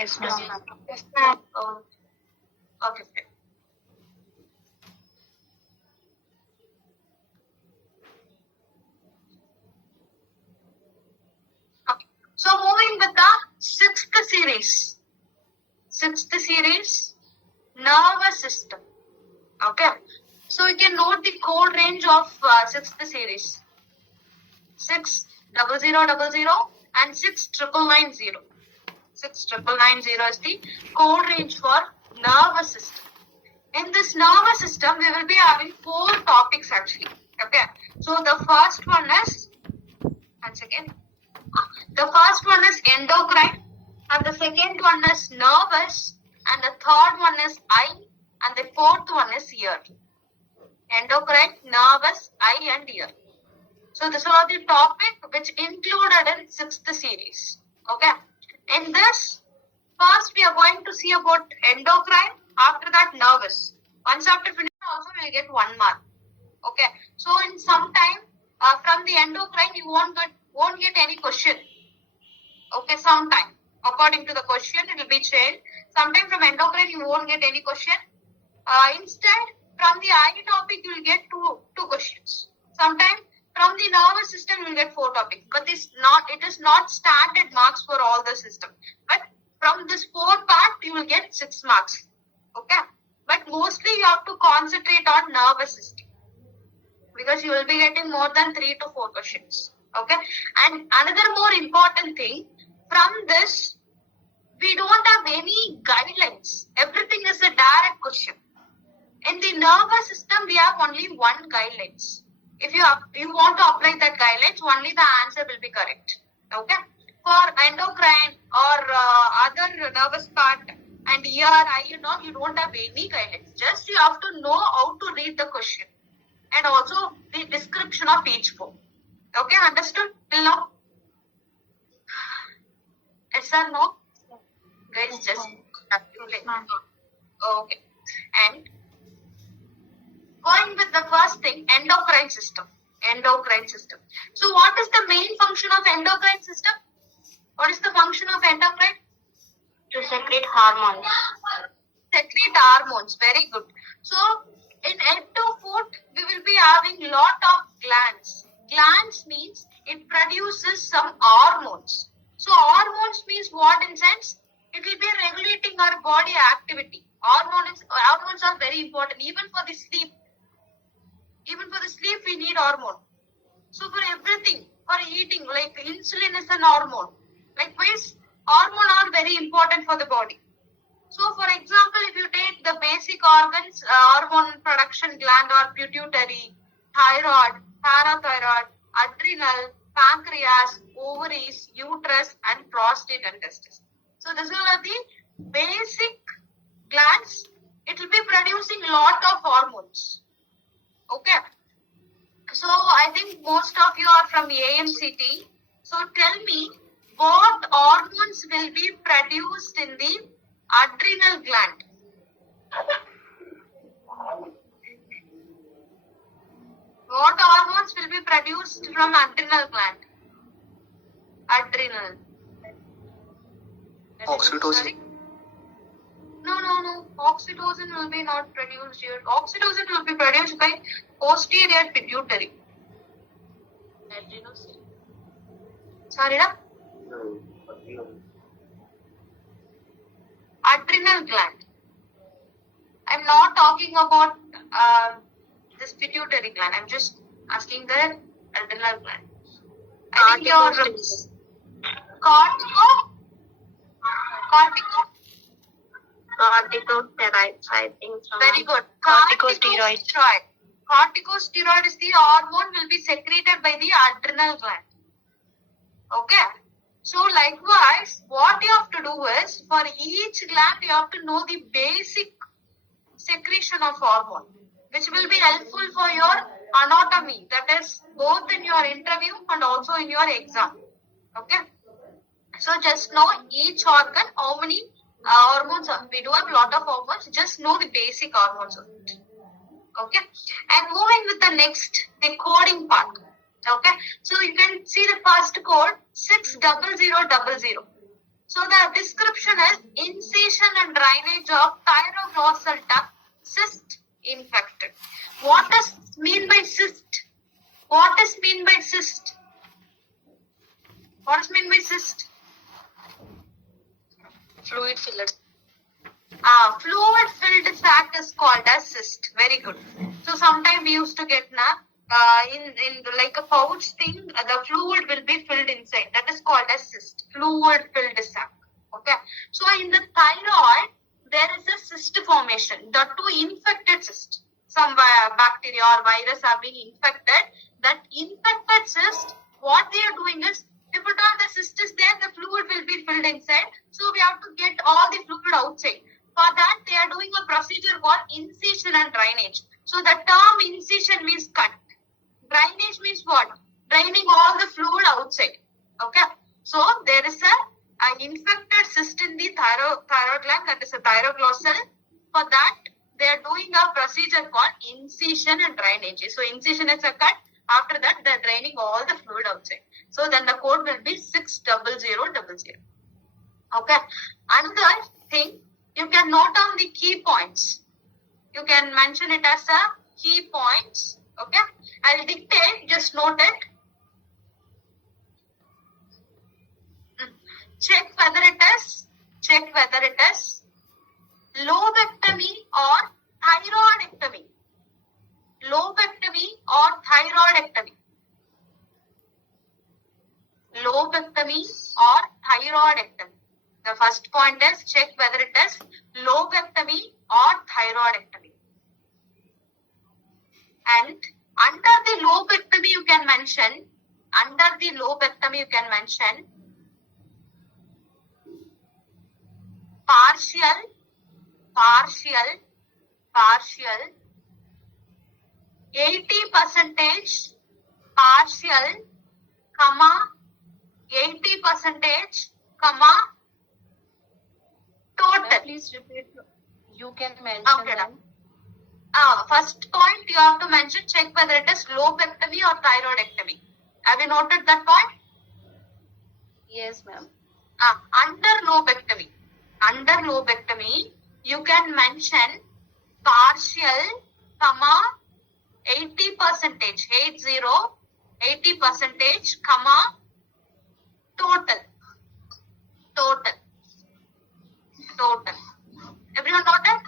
Yes, ma'am. Yes, ma'am. Okay. Okay. So moving with the sixth series. Sixth series, nervous system. Okay. So you can note the code range of sixth series. 60000 and 69990. 69990 is the code range for nervous system. In this nervous system, we will be having 4 topics actually. Okay. So the first one is, once again, the first one is endocrine, and the second one is nervous, and the third one is eye, and the fourth one is ear. Endocrine, nervous, eye, and ear. So this was the topic which included in 6th series. Okay. In this, first we are going to see about endocrine, after that nervous. Once after finish also we will get 1 mark. Okay. So in some time from the endocrine you won't get any question. Okay, sometime. According to the question it will be changed. Sometime from endocrine you won't get any question. Instead from the eye topic you will get two questions. Sometime from the nervous system you will get 4 topics. But it is not standard marks for all the system. But from this 4 part you will get 6 marks. Okay. But mostly you have to concentrate on nervous system, because you will be getting more than 3 to 4 questions. Okay. And another more important thing, from this we don't have any guidelines. Everything is a direct question. In the nervous system we have only 1 guidelines. If you want to apply that guidelines, only the answer will be correct. Okay. For endocrine or other nervous part and ear, eye, you don't have any guidelines. Just you have to know how to read the question and also the description of each book. Okay, understood till now? Yes or no? Guys, just okay. And going with the first thing, endocrine system. Endocrine system. So what is the main function of endocrine system? What is the function of endocrine? To secrete hormones. Secrete hormones. Very good. So in head to foot, we will be having lot of glands. Glands means it produces some hormones. So hormones means what in sense? It will be regulating our body activity. Hormones are very important. Even for the sleep. Even for the sleep we need hormone. So for everything, for eating, like insulin is an hormone. Likewise, hormones are very important for the body. So for example, if you take the basic organs, hormone production gland or pituitary, thyroid, parathyroid, adrenal, pancreas, ovaries, uterus, and prostate and testes. So these are the basic glands. It will be producing lot of hormones. Okay. So I think most of you are from AMCT. So tell me, what hormones will be produced in the adrenal gland? What hormones will be produced from adrenal gland? Adrenal. Oxytocin. Sorry? No. Oxytocin will be not produced here. Oxytocin will be produced by posterior pituitary. Sorry, na? Adrenal gland. I'm not talking about this pituitary gland. I'm just asking the adrenal gland. I think your Corticosteroids, I think so. Very good. Corticosteroids. Corticosteroid is the hormone will be secreted by the adrenal gland. Okay. So likewise, what you have to do is, for each gland you have to know the basic secretion of hormone, which will be helpful for your anatomy. That is both in your interview and also in your exam. Okay. So just know each organ, how many hormones are. We do have a lot of hormones. Just know the basic hormones of it. Okay. And moving with the next, the coding part. Okay. So you can see the first code 60000. So the description is incision and drainage of thyroglossal duct cyst infected. What does mean by cyst? What is mean by cyst? What is mean by cyst? Fluid filled. Fluid filled sac is called as cyst. Very good. So sometimes we used to get in like a pouch thing, the fluid will be filled inside. That is called as cyst. Fluid filled sac. Okay. So in the thyroid, there is a cyst formation. The two infected cyst. Some bacteria or virus are being infected. That infected cyst, what they are doing is, if at all the cyst is there, the fluid will be filled inside. So we have to get all the fluid outside. For that, they are doing a procedure called incision and drainage. So the term incision means cut. Drainage means what? Draining all the fluid outside. Okay. So there is an infected cyst in the thyroid gland, that is a thyroglossal. For that, they are doing a procedure called incision and drainage. So incision is a cut. After that, they are draining all the fluid outside. So then the code will be 60000. Okay. Another thing, you can note down the key points. You can mention it as a key points. Okay. I'll dictate, just note it. Check whether it is lobectomy or thyroidectomy. Lobectomy or thyroidectomy. Lobectomy or thyroidectomy. The first point is check whether it is lobectomy or thyroidectomy. And under the lobectomy you can mention, partial, 80%, partial, 80%, total. Please repeat. You can mention Okay, them. First point you have to mention, check whether it is lobectomy or thyroidectomy. Have you noted that point? Yes, ma'am. Under lobectomy, you can mention partial, 80%, 80%, total. Everyone noted?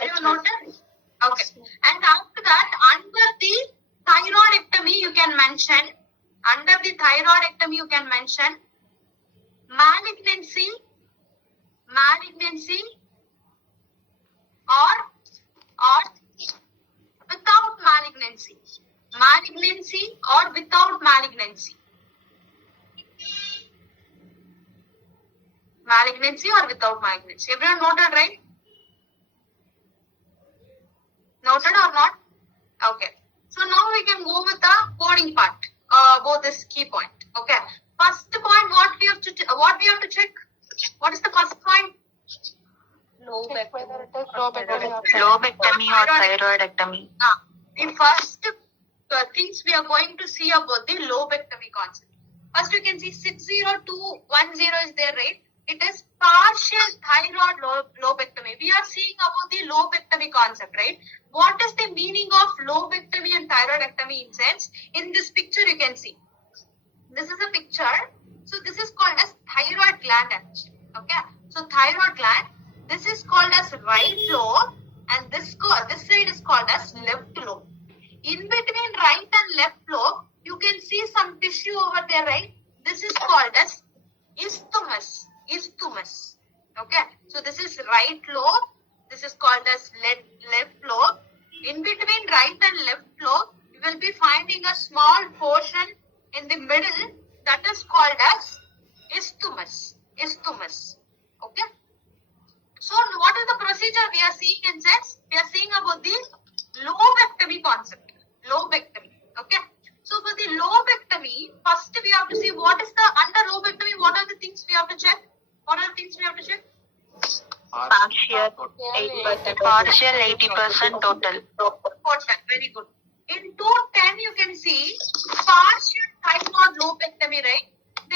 Everyone noted? Okay. And after that, under the thyroidectomy, you can mention malignancy or without malignancy. Malignancy or without malignancy. Malignancy or without malignancy. Everyone noted, right? Noted or not? Okay. So now we can go with the coding part. Both this key point. Okay. First point, what we have to check? What is the first point? Lobectomy or thyroidectomy. The first things we are going to see about the lobectomy concept. First, you can see 60210 is there, right? It is partial thyroid lobectomy. We are seeing about the lobectomy concept, right? What is the meaning of lobectomy and thyroidectomy in sense? In this picture, you can see. This is a picture. So this is called as thyroid gland actually. Okay. So thyroid gland. This is called as right lobe, and this side is called as left lobe. In between right and left lobe, you can see some tissue over there, right? This is called as isthmus. Okay. So this is right lobe. This is called as left lobe. In between right and left lobe, you will be finding a small portion in the middle that is called as isthmus. Okay. So what is the procedure we are seeing in sense? We are seeing about the lobectomy concept. Lobectomy. Okay. So for the lobectomy, first we have to see what is the under lobectomy. What are the things we have to check? Partial 80%, total. Very good. In 210 you can see partial thyroid lobectomy, right?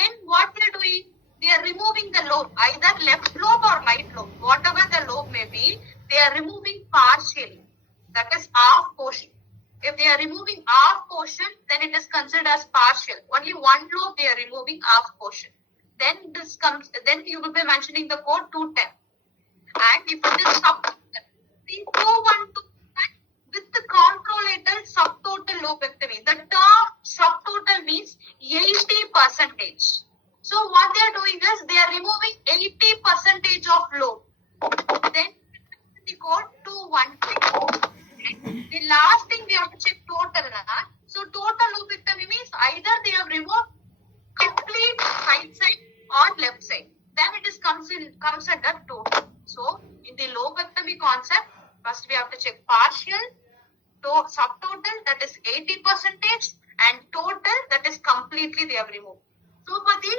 then what they are doing? They are removing the lobe, either left lobe or right lobe. Whatever the lobe may be, they are removing partially. That is half portion. If they are removing half portion, then it is considered as partial. Only one lobe they are removing half portion. Then you will be mentioning the code 210. And if it is subtotal, the 212 with the controlatal subtotal lobectomy. The term subtotal means 80%. So what they are doing is they are removing 80% of lobe. Then the code 213. The last thing we have to check total. So total lobectomy means either they have removed complete right side or left side. Then it is comes under total. So in the lobectomy concept, first we have to check partial, subtotal, that is 80%, and total, that is completely they have removed. So for the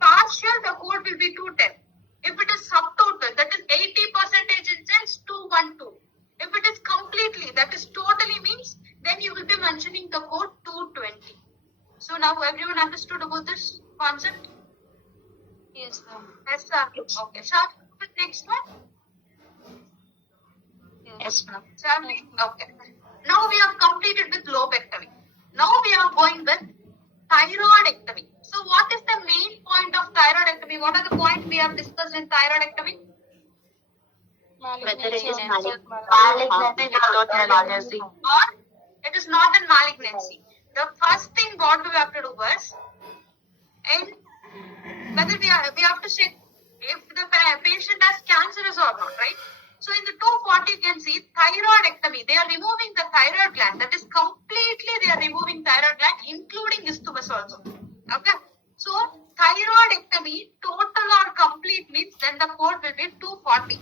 partial, the code will be 210. If it is subtotal, that is 80% in sense 212. If it is completely, that is totally means, then you will be mentioning the code 220. So now everyone understood about this concept? Yes, ma'am. Yes, sir. Okay. Shall we go with next one? Yes, ma'am. Shall we? Okay. Now we have completed with lobectomy. Now we are going with thyroidectomy. So what is the main point of thyroidectomy? What are the points we have discussed in thyroidectomy? Whether it is Malignancy malignancy without malignancy. Or it is not a malignancy. The first thing what we have to do is, and whether we have to check if the patient has cancerous or not, right? So in the 240 you can see thyroidectomy. They are removing the thyroid gland. That is completely they are removing thyroid gland, including isthmus also. Okay. So thyroidectomy total or complete means then the code will be 240.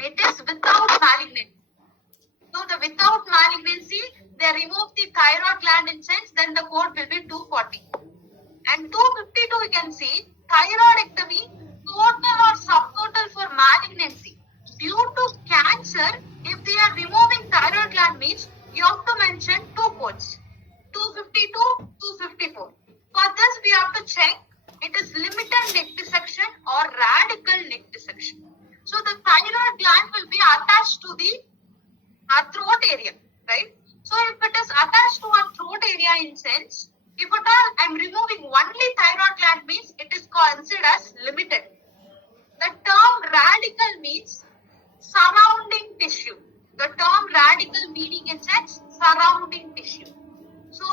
It is without malignancy. So the without malignancy, they remove the thyroid gland in sense, then the code will be 240. And 252 you can see thyroidectomy total or subtotal for malignancy. Due to cancer, if they are removing thyroid gland means you have to mention two codes, 252, 254. For this we have to check it is limited neck dissection or radical neck dissection. So the thyroid gland will be attached to the throat area, right? So if it is attached to a throat area in sense, if at all I am removing only thyroid gland means it is considered as limited. The term radical means surrounding tissue. The term radical meaning in sense surrounding tissue. So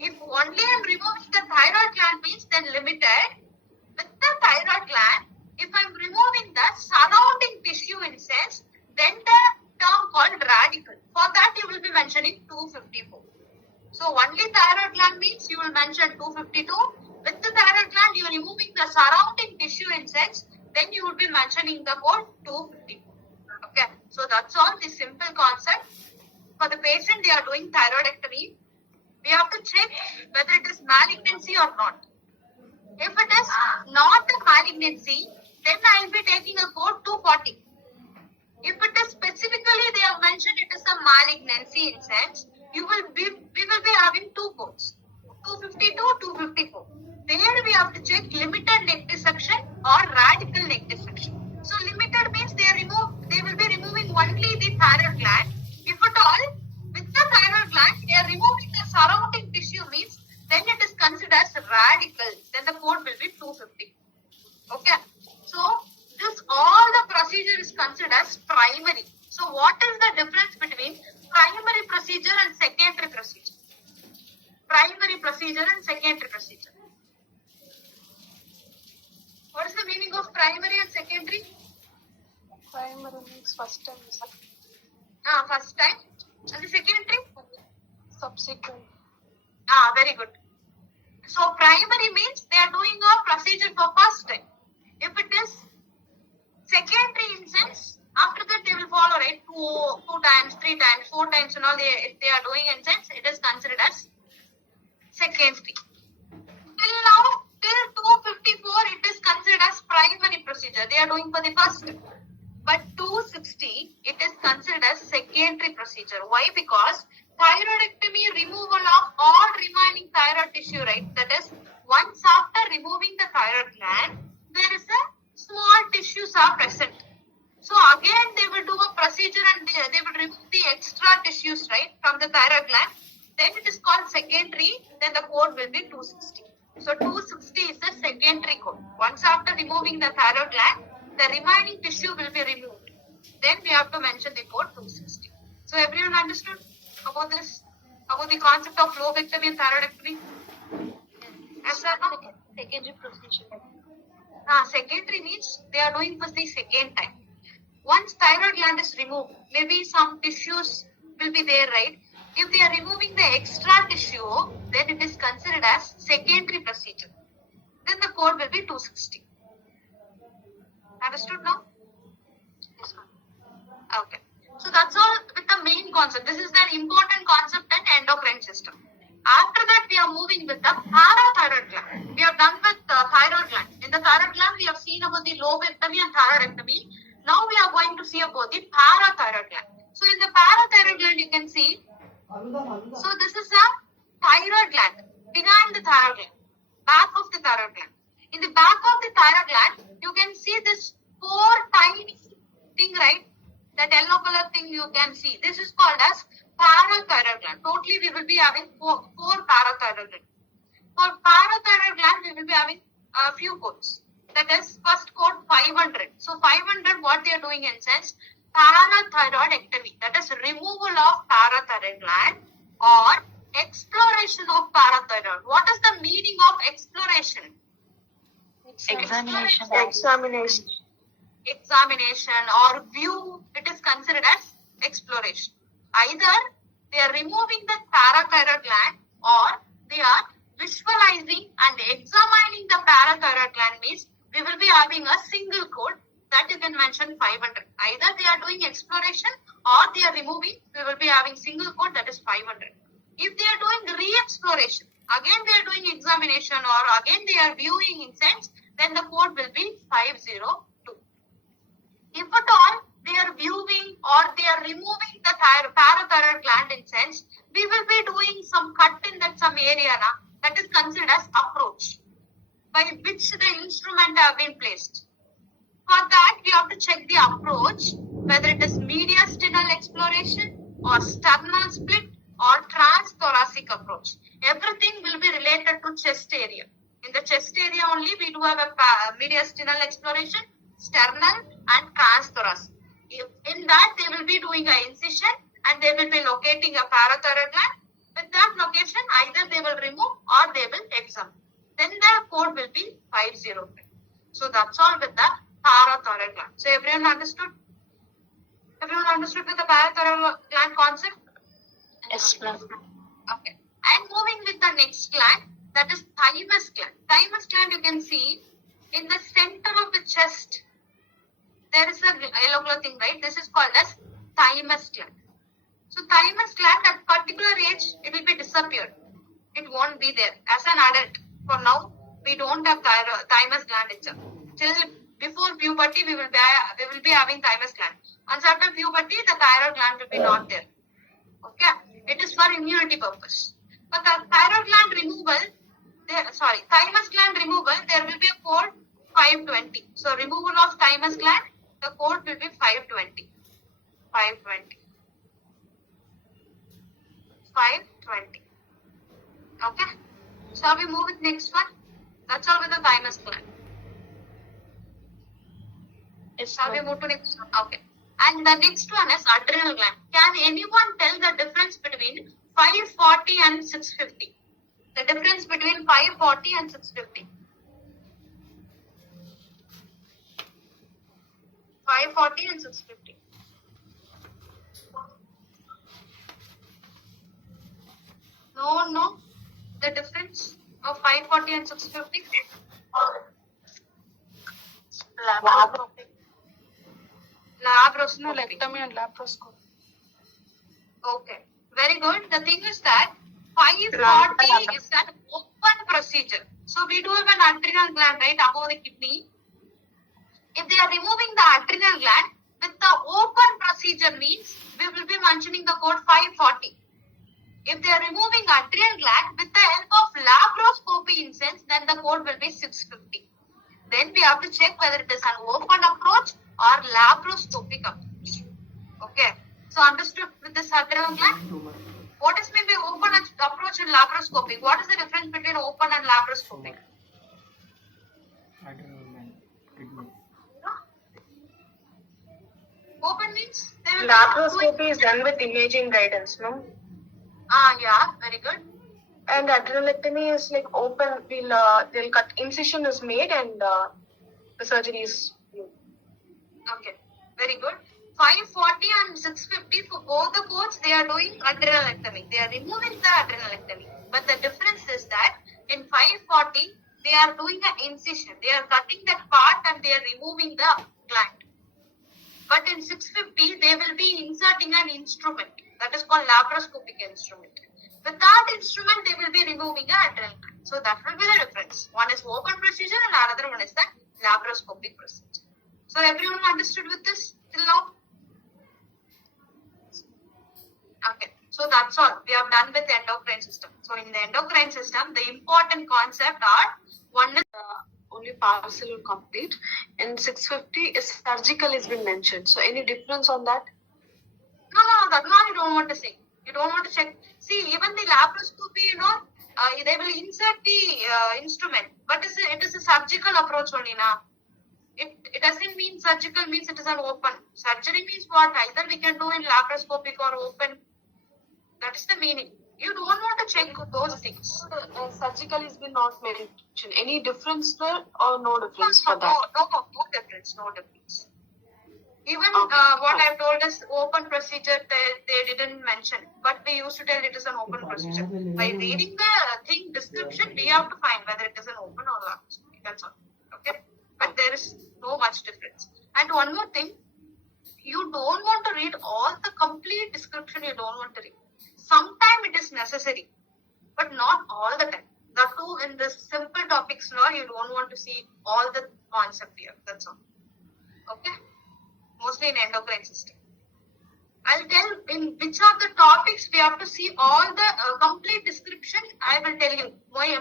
if only I am removing the thyroid gland means then limited. With the thyroid gland, if I am removing the surrounding tissue in sense, then the term called radical. For that you will be mentioning 254. So only thyroid gland means you will mention 252. With the thyroid gland you are removing the surrounding tissue in sense, then you will be mentioning the code 254. Okay. So that's all the simple concept. For the patient they are doing thyroidectomy, we have to check whether it is malignancy or not. If it is not a malignancy, then I will be taking a code 240. If it is specifically they have mentioned it is a malignancy in sense, we will be having two codes, 252, 254. There we have to check limited neck dissection or radical neck dissection. So limited means they will be removing only the thyroid gland. If at all with the thyroid gland they are removing the surrounding tissue means then it is considered as radical. Then the code will be 250. Okay. So this all the procedure is considered as primary. So what is the difference between primary procedure and secondary procedure? Primary procedure and secondary procedure. What is the meaning of primary and secondary? Primary means first time. First time. And the secondary? Subsequent. Very good. So primary means they are doing a procedure for first time. If it is secondary in sense, after that they will follow, right? Two times, 3 times, 4 times and all if they are doing in sense, it is considered as secondary. Till now, till 254, it is considered as primary procedure. They are doing for the first time. But 260, it is considered as secondary procedure. Why? Because thyroidectomy, removal of all remaining thyroid tissue, right? That is Once after removing the thyroid gland, there is a small tissues are present. So again they will do a procedure and they will remove the extra tissues, right, from the thyroid gland. Then it is called secondary, then the code will be 260. So 260 is the secondary code. Once after removing the thyroid gland, the remaining tissue will be removed. Then we have to mention the code 260. So everyone understood about this? About the concept of lobectomy and thyroidectomy? Yes, sir, no? Secondary procedure. Secondary means they are doing for the second time. Once thyroid gland is removed, maybe some tissues will be there, right? If they are removing the extra tissue, then it is considered as secondary procedure. Then the code will be 260. Understood now? Yes, ma'am. Okay. So that's all with the main concept. This is an important concept in endocrine system. After that, we are moving with the parathyroid gland. We are done with the thyroid gland. In the thyroid gland, we have seen about the lobectomy and thyroidectomy. Now we are going to see about the parathyroid gland. So in the parathyroid gland, you can see, so this is a thyroid gland, behind the thyroid gland, back of the thyroid gland. In the back of the thyroid gland, you can see this 4 tiny thing, right? That yellow color thing you can see. This is called as parathyroid gland. Totally we will be having four parathyroid gland. For parathyroid gland, we will be having a few codes. That is first code 500. So 500, what they are doing in sense, parathyroidectomy. That is removal of parathyroid gland or exploration of parathyroid. What is the meaning of exploration? Examination. Examination or view, it is considered as exploration. Either they are removing the parathyroid gland or they are visualizing and examining the parathyroid gland, means we will be having a single code that you can mention 500. Either they are doing exploration or they are removing, we will be having single code that is 500. If they are doing re-exploration, again they are doing examination or again they are viewing in sense, then the code will be 502. If at all they are viewing or they are removing the parathyroid gland in sense, we will be doing some cut in that some area that is considered as approach, by which the instrument have been placed. For that, we have to check the approach, whether it is mediastinal exploration or sternal split or transthoracic approach. Everything will be related to chest area. In the chest area only, we do have a mediastinal exploration, sternal and transthoracic. In that, they will be doing an incision and they will be locating a parathyroid gland. With that location, either they will remove or they will examine. Then the code will be 505. So that's all with the parathyroid gland. So everyone understood? Everyone understood with the parathyroid gland concept? Yes, ma'am. Okay. And moving with the next gland, that is thymus gland. Thymus gland, you can see in the center of the chest, there is a yellow color thing, right? This is called as thymus gland. So thymus gland at particular age, it will be disappeared. It won't be there. As an adult, for now, we don't have thymus gland itself. Till before puberty, we will be having thymus gland. Once after puberty, the thyroid gland will be not there. Okay, it is for immunity purpose. But the thyroid gland removal, thymus gland removal, there will be a code 520. So removal of thymus gland, the code will be 520. 520. 520. Okay. Shall we move with next one? That's all with the thymus gland. Yes, Shall we ma'am. move to next one? Okay. And the next one is adrenal gland. Can anyone tell the difference between 540 and 650? The difference between 540 and 650. 540 and 650. No. The difference of 540 and 650? Laparoscopy. Laparoscopy. Lectomy and laparoscopy. Okay. Very good. The thing is that 540 is an open procedure. So we do have an adrenal gland right above the kidney. If they are removing the adrenal gland, with the open procedure means we will be mentioning the code 540. If they are removing adrenal gland with the help of laparoscopy in sense, then the code will be 650. Then we have to check whether it is an open approach or laparoscopic approach. Okay. So understood with this adrenal gland? What is meant by open approach and laparoscopic? What is the difference between open and laparoscopic? Open means they will Laparoscopy is done with imaging guidance, no? Yeah, very good. And adrenalectomy is like open. They'll cut. Incision is made and the surgery is. Okay, very good. 540 and 650 for both the codes, they are doing adrenalectomy. They are removing the adrenalectomy. But the difference is that in 540, they are doing an incision. They are cutting that part and they are removing the gland. But in 650, they will be inserting an instrument. That is called laparoscopic instrument. With that instrument, they will be removing the adrenal gland. So that will be the difference. One is open procedure and another one is the laparoscopic procedure. So everyone understood with this till now? Okay. So that's all. We have done with the endocrine system. So in the endocrine system, the important concept are one is Only partial or complete. In 650, is surgical has been mentioned. So any difference on that? No, that one you don't want to say. You don't want to check. See, even the laparoscopy, they will insert the instrument, but it is a surgical approach only now. It doesn't mean surgical means it is an open. Surgery means what? Either we can do in laparoscopic or open. That is the meaning. You don't want to check those things. Surgical has been not mentioned. Any difference there or no difference for that? No difference. No difference. Even what I've told is open procedure, they didn't mention. But they used to tell it is an open procedure. By reading the thing description, we have to find whether it is an open or laparoscopic. That's all. Okay? But there is no much difference. And one more thing, you don't want to read all the complete description, you don't want to read. Sometimes it is necessary, but not all the time. The two in the simple topics now, you don't want to see all the concept here. That's all. Okay? Mostly in endocrine system. I'll tell in which of the topics we have to see all the complete description. I will tell you.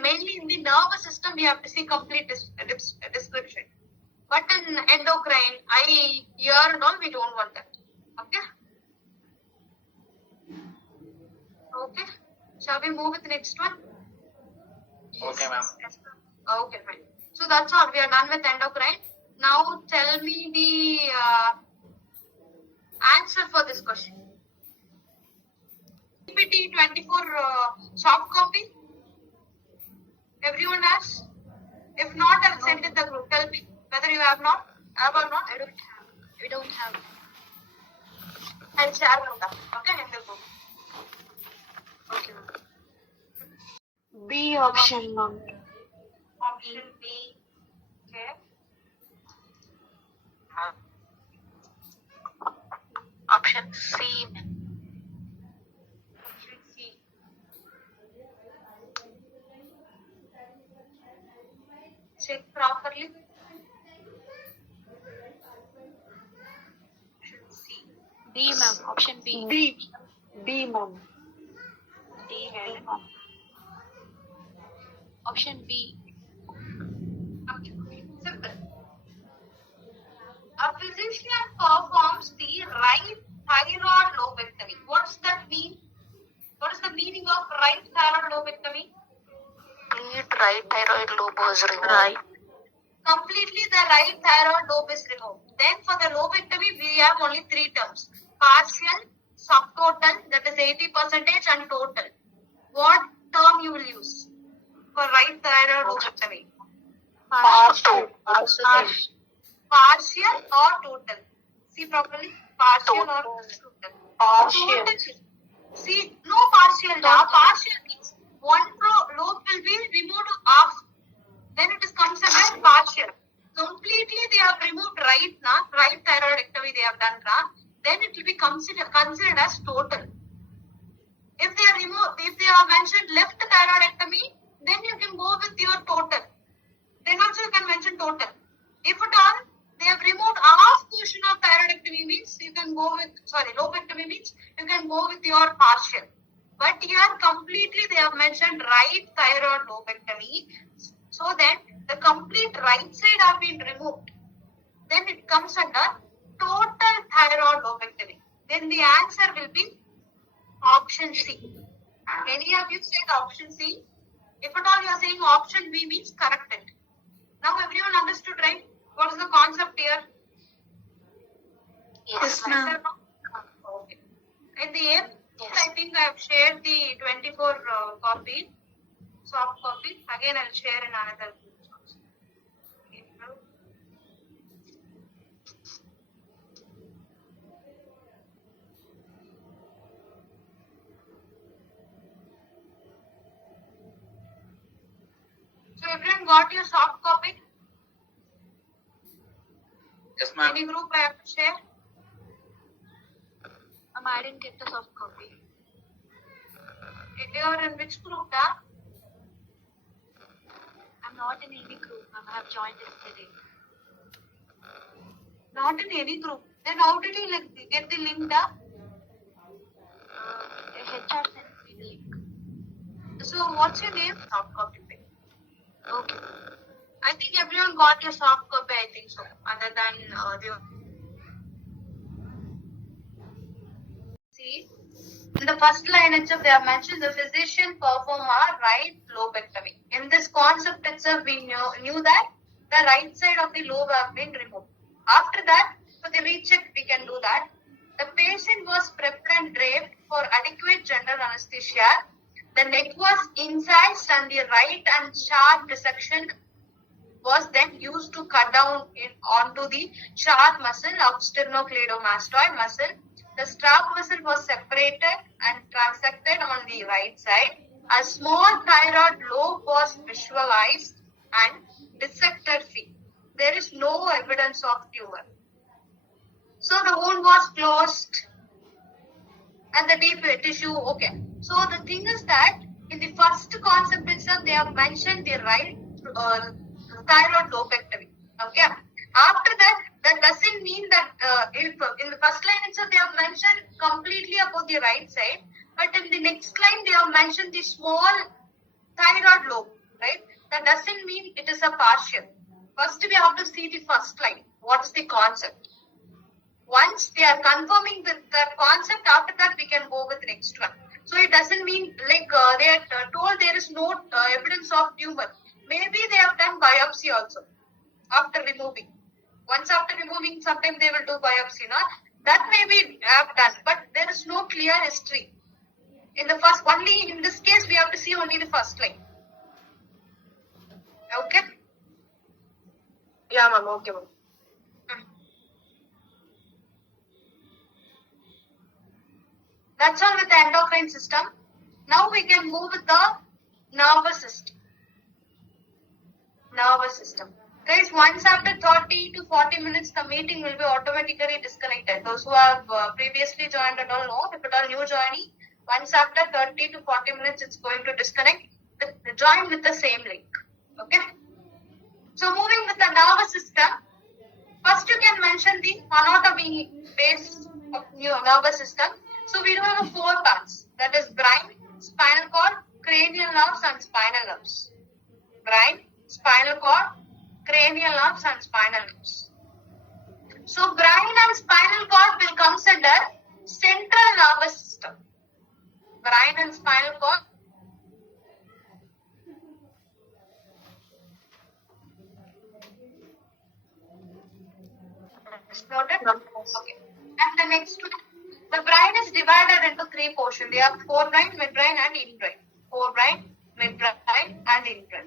Mainly in the nervous system, we have to see complete description. But in endocrine, ear and all, we don't want that. Okay? Okay. Shall we move with the next one? Okay, ma'am. Yes. Okay, fine. So that's all. We are done with endocrine. Now tell me the answer for this question. PPT 24 soft copy. Everyone has? If not, I'll send it the group. Tell me whether you have not. Have or not? I don't have. We don't have. I'll share them. Okay, in the group. Okay. B option, ma'am. Option B. Okay. Option C. Option C. Check properly. Option C. B, ma'am. Option B. B, ma'am. D है Option B. Okay. Simple. A physician performs the right thyroid lobectomy. What does that mean? What is the meaning of right thyroid lobectomy? Right thyroid lobe was removed. Right. Completely the right thyroid lobe is removed. Then for the lobectomy, we have only three terms. Partial, subtotal, that is 80%, and total. What term you will use for right thyroid lobectomy? Partial. Partial or total? See properly. Partial or total? Partial. Total. See, no partial. Partial means one lobe will be removed half. Then it is considered partial. Completely they have removed right thyroidectomy they have done then it will be considered as total. If they have mentioned left thyroidectomy, then you can go with your total. Then also you can mention total. If at all they have removed half portion of thyroidectomy means you can go with lobectomy means you can go with your partial. But here completely they have mentioned right thyroid lobectomy. So then the complete right side have been removed. Then it comes under total thyroid lobectomy. Then the answer will be option C. Any of you said option C? If at all you are saying option B means correct it. Now everyone understood, right? What is the concept here? Yes, Yes, sir. Okay. In the end, Yes. I think I have shared the 24 copy, soft copy. Again, I'll share in another group also. Okay. So everyone got your soft copy? Yes, ma'am. Any group I have to share? I didn't get the soft copy. You are in which group, da? I'm not in any group. I have joined yesterday. Not in any group. Then how did you get the link, da? HR sent me the link. So what's your name? Soft copy. Okay. I think everyone got your soft copy, I think so. Other than the... See, in the first line itself, they have mentioned the physician perform a right lobectomy. In this concept itself, we knew that the right side of the lobe have been removed. After that, for the recheck, we can do that. The patient was prepped and draped for adequate general anesthesia. The neck was incised and the right and sharp dissection was then used to cut down onto the sharp muscle of sternocleidomastoid muscle. The strap muscle was separated and transected on the right side. A small thyroid lobe was visualized and dissected free. There is no evidence of tumor. So the wound was closed and the deep tissue, okay. So the thing is that in the first concept itself, they have mentioned the right thyroid lobectomy. Okay. After that, that doesn't mean that if in the first line itself they have mentioned completely about the right side, but in the next line they have mentioned the small thyroid lobe, right? That doesn't mean it is a partial. First we have to see the first line. What is the concept? Once they are confirming that concept, after that we can go with the next one. So it doesn't mean like they are told there is no evidence of tumor. Maybe they have done biopsy also after removing. Once after removing, sometimes they will do biopsy, no? That may be have done, but there is no clear history. In the first, only in this case, we have to see only the first line. Okay? Yeah, ma'am. Okay, ma'am. That's all with the endocrine system. Now we can move with the nervous system. Nervous system. Guys, once after 30 to 40 minutes, the meeting will be automatically disconnected. Those who have previously joined and all know, if at all new joining, once after 30 to 40 minutes, it's going to disconnect. Join with the same link. Okay? So moving with the nervous system, first you can mention the anatomy base of your nervous system. So we do have 4 parts. That is brain, spinal cord, cranial nerves and spinal nerves. Brain, spinal cord, cranial nerves and spinal nerves. So brain and spinal cord will come under central nervous system. Brain and spinal cord. Noted? Okay. And the next one, the brain is divided into 3 portions. They have forebrain, midbrain and hindbrain. Forebrain, midbrain and hindbrain.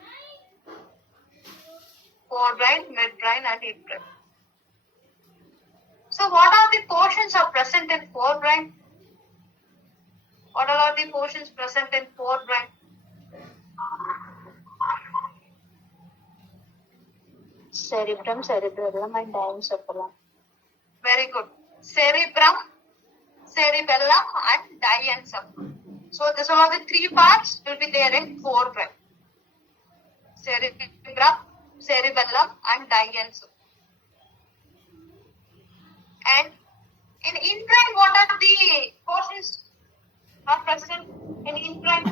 Forebrain, midbrain and hindbrain. So what are the portions are present in forebrain? What are the portions present in forebrain? Cerebrum, cerebellum, and diencephalon. Very good. Cerebrum, cerebellum and diencephalon. So these are the 3 parts will be there in forebrain. Cerebrum, cerebellum and diencephalon. And in hindbrain, what are the portions? are present in infrared?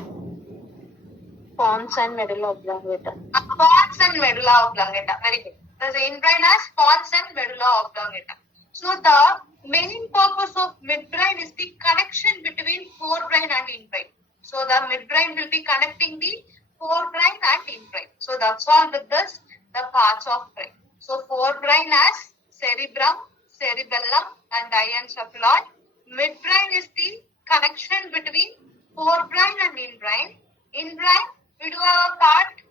Pons and medulla oblongata. Pons and medulla oblongata. Very good. The midbrain has pons and medulla oblongata. So the main purpose of midbrain is the connection between forebrain and hindbrain. So the midbrain will be connecting the forebrain and hindbrain. So that's all with this, the parts of brain. So forebrain has cerebrum, cerebellum and diencephalon. Midbrain is the connection between forebrain and hindbrain. Hindbrain, we do have a part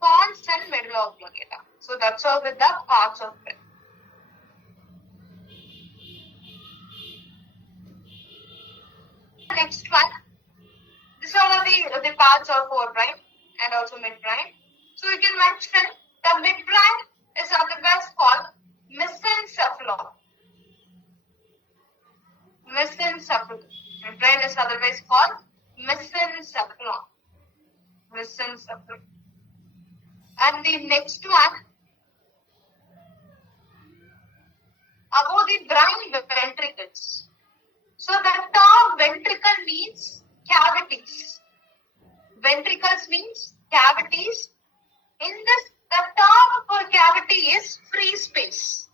pons and medulla oblongata. So that's all with the parts of brain. Next one. These are the parts of forebrain and also midbrain. So you can mention the midbrain is otherwise called mesencephalon. Mesencephalon. Midbrain is otherwise called mesencephalon. Mesencephalon. And the next one, about the brain ventricles. So the term ventricle means cavities. Ventricles means cavities. In this, the term for cavity is free space.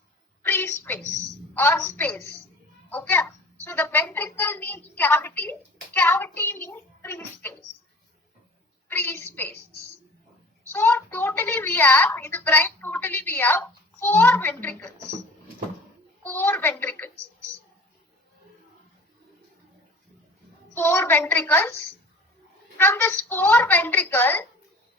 Free space or space. Okay. So the ventricle means cavity. Cavity means free space. Free space. So totally we have, in the brain totally we have 4 ventricles. 4 ventricles. 4 ventricles. From this 4 ventricle,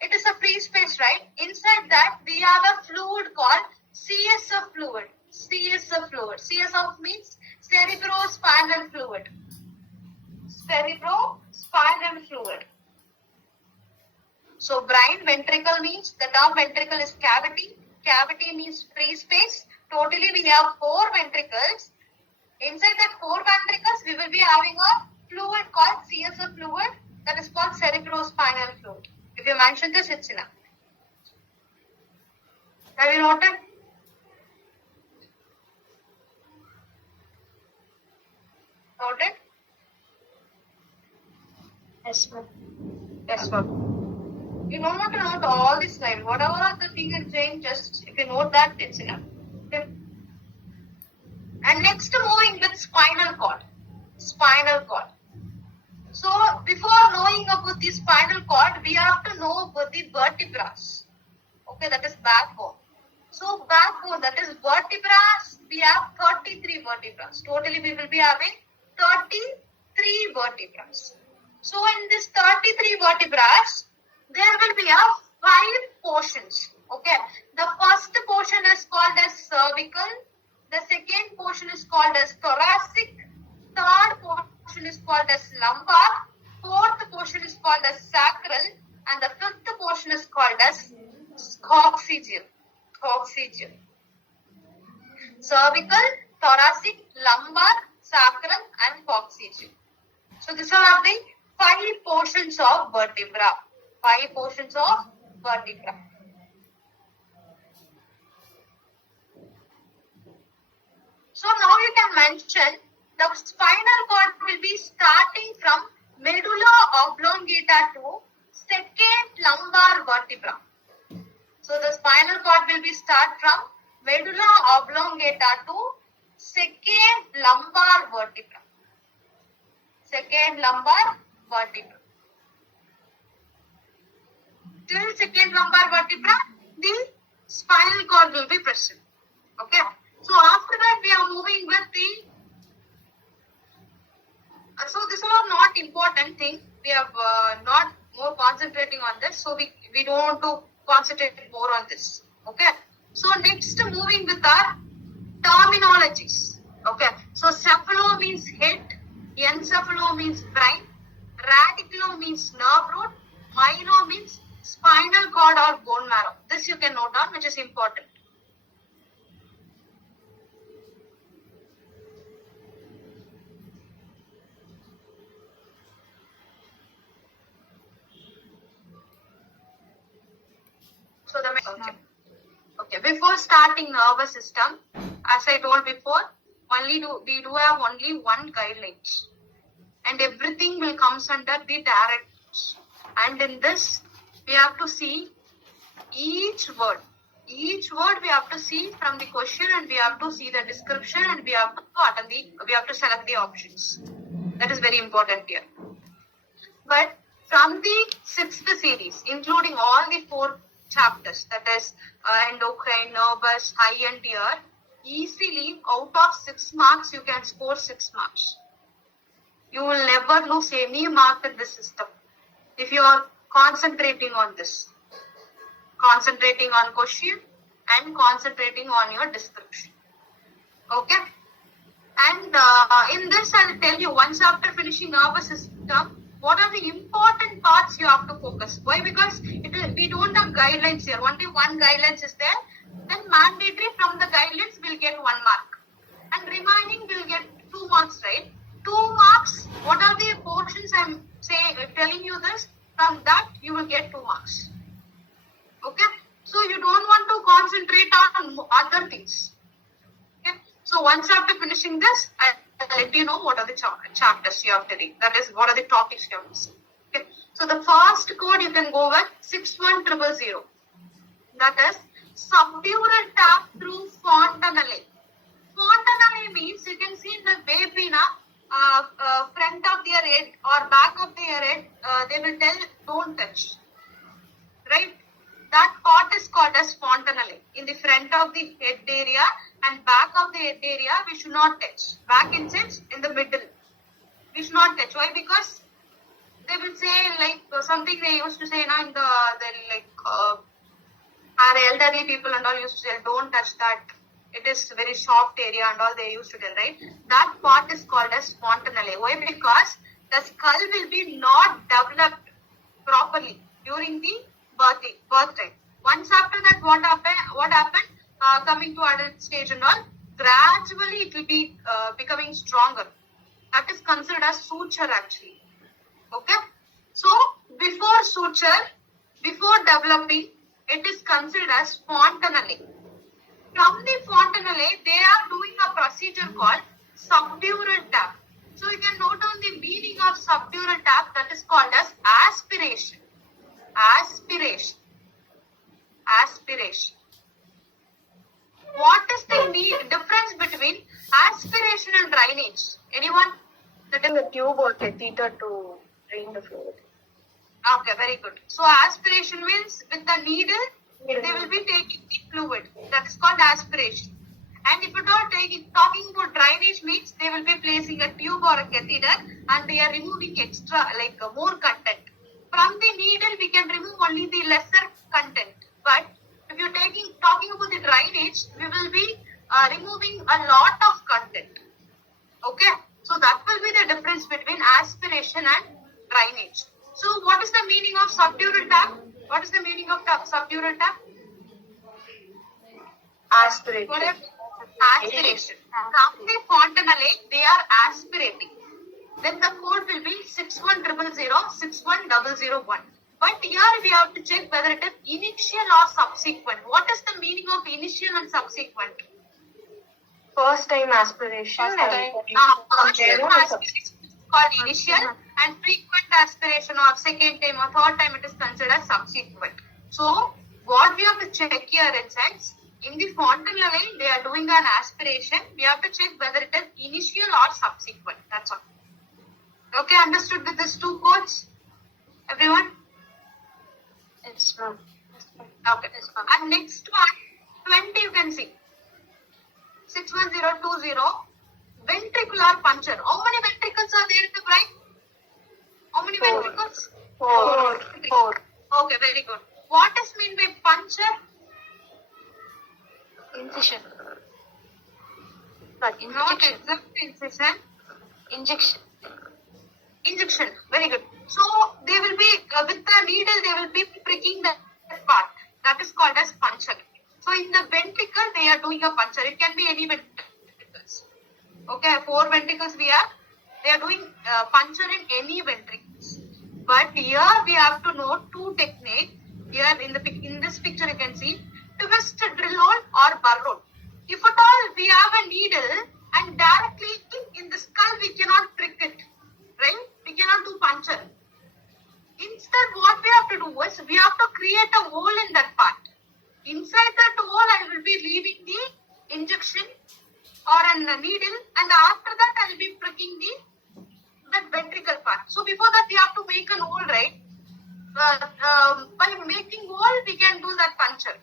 it is a free space, right? Inside that we have a fluid called CSF fluid. CSF fluid. CSF means cerebrospinal fluid. Cerebrospinal fluid. So brain ventricle means, the term ventricle is cavity. Cavity means free space. Totally we have 4 ventricles. Inside that 4 ventricles, we will be having a fluid called CSF fluid, that is called cerebrospinal fluid. If you mention this, it's enough. Have you noted? Noted? Yes, ma'am. Yes, ma'am. You don't have to note all this slide. Whatever the thing is saying, just if you note that, it's enough. Okay. And next, moving with spinal cord. Spinal cord. So, before knowing about the spinal cord, we have to know about the vertebrae. Okay, that is backbone. So, backbone, that is vertebrae, we have 33 vertebrae. Totally, we will be having 33 vertebrae. So, in this 33 vertebrae, there will be 5 portions. Okay, the first portion is called as cervical. The second portion is called as thoracic. Third portion is called as lumbar. Fourth portion is called as sacral. And the fifth portion is called as coccygeal. Coccygeal. Cervical, thoracic, lumbar, sacral and coccygeal. So these are the 5 portions of vertebra. 5 portions of vertebra. So now you can mention the spinal cord will be starting from medulla oblongata to second lumbar vertebra. So the spinal cord will be start from medulla oblongata to second lumbar vertebra. Second lumbar vertebra. Till second lumbar vertebra, the spinal cord will be present. Okay. So after that, we are moving with the. So these are not important thing. We have not more concentrating on this. So we don't want to concentrate more on this. Okay. So next, moving with our terminologies. Okay. So cephalo means head. Encephalo means brain. Radiculo means nerve root. Myelo means spinal cord or bone marrow. This you can note down, which is important. So the okay. Before starting nervous system, as I told before, we do have only one guidelines. and everything will comes under the direct. And in this, we have to see each word. Each word we have to see from the question, and we have to see the description, and we have to select the options. That is very important here. But from the 6th series, including all the 4 chapters, that is endocrine, nervous, high and ear, easily out of 6 marks, you can score 6 marks. You will never lose any mark in this system if you are concentrating on this. Concentrating on question and concentrating on your description. Okay? And in this, I will tell you, once after finishing nervous system, what are the important parts you have to focus. Why? Because we don't have guidelines here. Only one guidelines is there. Then mandatory from the guidelines will get 1 mark. And remaining will get 2 marks, right? 2 marks. What are the portions I'm telling you this? From that, you will get 2 marks. Okay? So you don't want to concentrate on other things. Okay? So once after finishing this, I'll let you know what are the chapters you have to read. That is, what are the topics you have to see. Okay? So the first code you can go with 61000. That is subdural tap through fontanelle. Fontanelle means you can see in the baby front of their head or back of their head, they will tell don't touch. Right? That part is called as fontanelle. In the front of the head area and back of the head area, we should not touch. Back in sense, in the middle. We should not touch. Why? Because they will say like something they used to say in our elderly people and all used to say, don't touch that. It is very soft area and all they used to tell, right? That part is called as fontanelle. Why? Because the skull will be not developed properly during the birth time. Once after that, what happened? Coming to adult stage and all, gradually it will be becoming stronger. That is considered as suture actually. Okay? So, before suture, before developing, it is considered as fontanelle. From the fontanelle, they are doing a procedure called subdural tap. So, you can note down the meaning of subdural tap, that is called as aspiration. Aspiration. What is the difference between aspiration and drainage? Anyone? The tube or catheter to drain the fluid. Okay, very good. So aspiration means with the needle, they will be taking the fluid. That is called aspiration. And if at all talking about drainage means they will be placing a tube or a catheter and they are removing extra, more content. From the needle, we can remove only the lesser content. But if you're talking about the drainage, we will be removing a lot of content. Okay? So that will be the difference between aspiration and drainage. So what is the meaning of subdural tap? What is the meaning of subdural tap? Aspiration. Aspiration. From the fontanelle, they are aspirating. Then the code will be 61000, 61001. But here we have to check whether it is initial or subsequent. What is the meaning of initial and subsequent? First time aspiration. First time aspiration is called initial, and frequent aspiration or second time or third time it is considered as subsequent. So what we have to check here in sense, in the fontanelle they are doing an aspiration. We have to check whether it is initial or subsequent. That's all. Okay, understood with these 2 codes? Everyone? Yes, ma'am. Okay. And next one, 20 you can see. 61020, ventricular puncture. How many ventricles are there in the brain? How many ventricles? 4. Okay, very good. What is mean by puncture? Incision. Not exact incision. Injection. Very good. So they will be with the needle. They will be pricking that part. That is called as puncture. So in the ventricle, they are doing a puncture. It can be any ventricles. Okay, 4 ventricles we have. They are doing puncture in any ventricles. But here we have to know 2 techniques. Here in this picture you can see twist, drill hole or burr hole. If at all we have a needle and directly in the skull we cannot prick it. right? We cannot do puncture. Instead, what we have to do is we have to create a hole in that part. Inside that hole, I will be leaving the injection or a needle, and after that, I will be pricking that ventricle part. So before that, we have to make an hole, right? By making hole, we can do that puncture.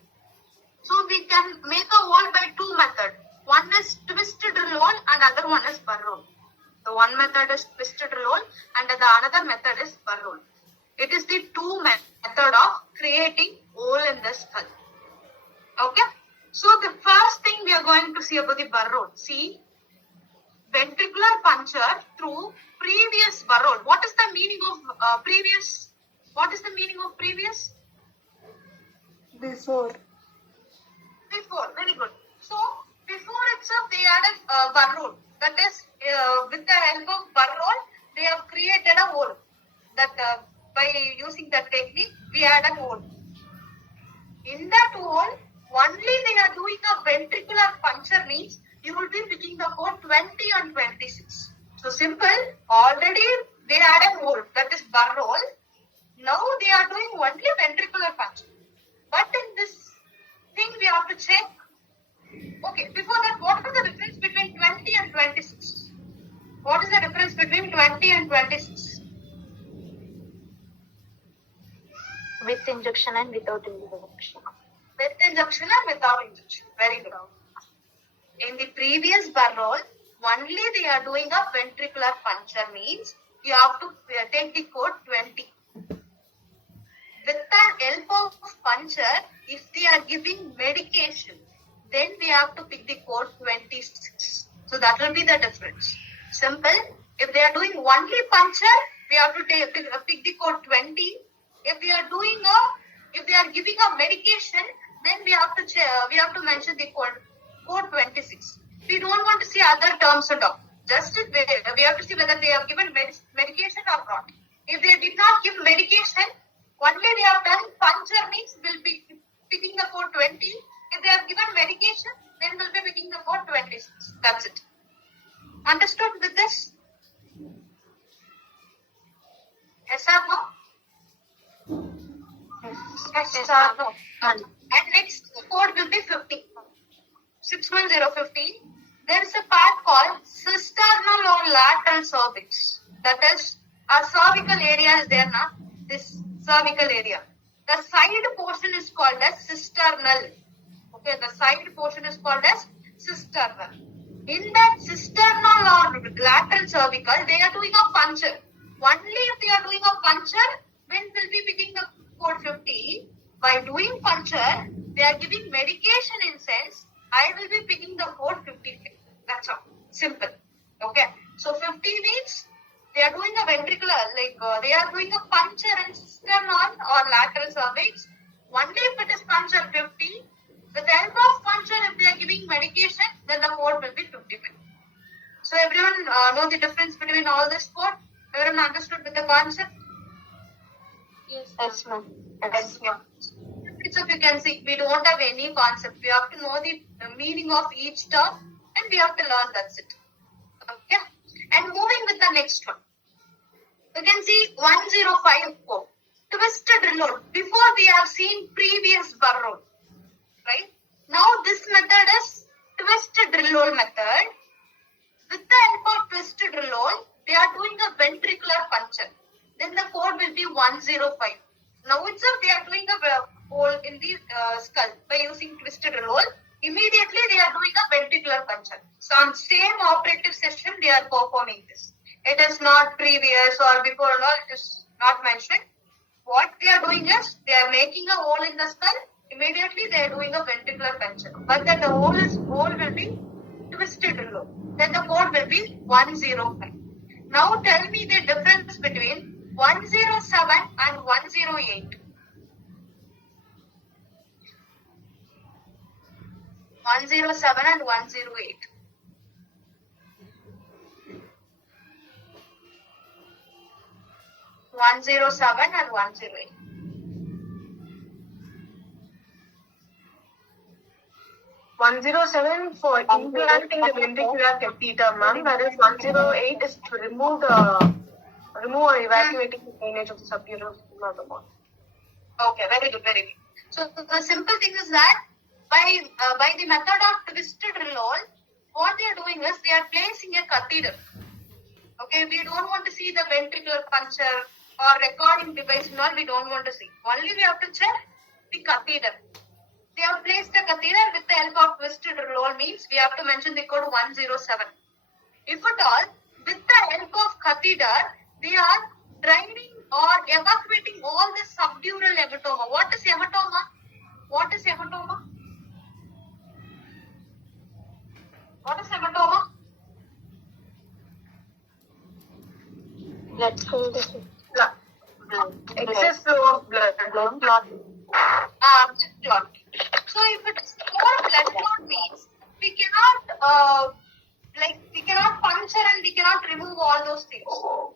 So we can make a hole by two methods. One is twisted drill hole and other one is burr hole. The one method is twisted drill hole and the another method is burr hole. It is the two method of creating hole in the skull. Okay. So the first thing we are going to see about the burr hole. See, ventricular puncture through previous burr hole. What is the meaning of previous? What is the meaning of previous? Before. Before, very good. So, before itself, they added a burr hole. That is, with the help of burr hole, they have created a hole. That by using that technique, we add a hole. In that hole, only they are doing a ventricular puncture means you will be picking the code 20 and 26. So, simple. Already, they add a hole. That is burr hole. Now, they are doing only ventricular puncture. But in this thing we have to check. Okay, before that, what is the difference between 20 and 26? What is the difference between 20 and 26? With injection and without injection. With injection and without injection. Very good. In the previous burr hole, only they are doing a ventricular puncture means you have to take the code 20. With the help of puncture, if they are giving medication, then we have to pick the code 26. So that will be the difference. Simple. If they are doing only puncture, we have to pick the code 20. If they are giving a medication, then we have to mention the code 26. We don't want to see other terms and all. Just we have to see whether they have given medication or not. If they did not give medication, only they have done puncture means we'll be picking the code 20. If they have given medication, then we'll be picking the code 26. That's it. Understood with this? Yes or no? Yes or no? And next code will be 50. 61050. There is a part called cisternal or lateral cervix. That is, our cervical area is there now. This cervical area. The side portion is called as cisternal. Okay, the side portion is called as cisternal. In that cisternal or lateral cervical, they are doing a puncture. Only if they are doing a puncture, when will be picking the code 50? By doing puncture, they are giving medication in sense, I will be picking the code 50. That's all. Simple. Okay. So 50 means they are doing a ventricular, they are doing a puncture in cisternal or lateral cervix. Only if it is puncture 50. With the help of puncture, if they are giving medication, then the code will be 55. So everyone know the difference between all this code? Everyone understood with the concept? Yes, ma'am. Yes, ma'am. So you can see, we don't have any concept. We have to know the meaning of each term and we have to learn, that's it. Okay. And moving with the next one. You can see 1054. Twisted drill hole. Before we have seen previous burr hole. Right? Now this method is twisted drill hole method. With the help of twisted drill hole, they are doing a ventricular puncture. Then the code will be 105. Now itself they are doing a hole in the skull by using twisted drill hole. Immediately they are doing a ventricular puncture. So on same operative session they are performing this. It is not previous or before and all, it is not mentioned. What they are doing is, they are making a hole in the skull. Immediately they are doing a ventricular puncture. But then the hole will be twisted drill hole. Then the code will be 105. Now tell me the difference between 107 and 108. 107 and 108. One 107 and 108. 107 for implanting the ventricular catheter, ma'am. Whereas 108 is to remove the remove or evacuating the drainage of the subdural of the body. Okay, very good, very good. So the simple thing is that by the method of twisted roll, what they are doing is they are placing a catheter. Okay, we don't want to see the ventricular puncture or recording device. No, we don't want to see. Only we have to check the catheter. They have placed the catheter with the help of twisted roll means we have to mention the code 107. If at all, with the help of catheter, they are draining or evacuating all the subdural hematoma. What is hematoma? What is hematoma? What is hematoma? Blood flow deficit. Excess flow of blood. Blood. Blood clot. So if it is more blood clot means we cannot we cannot puncture and we cannot remove all those things.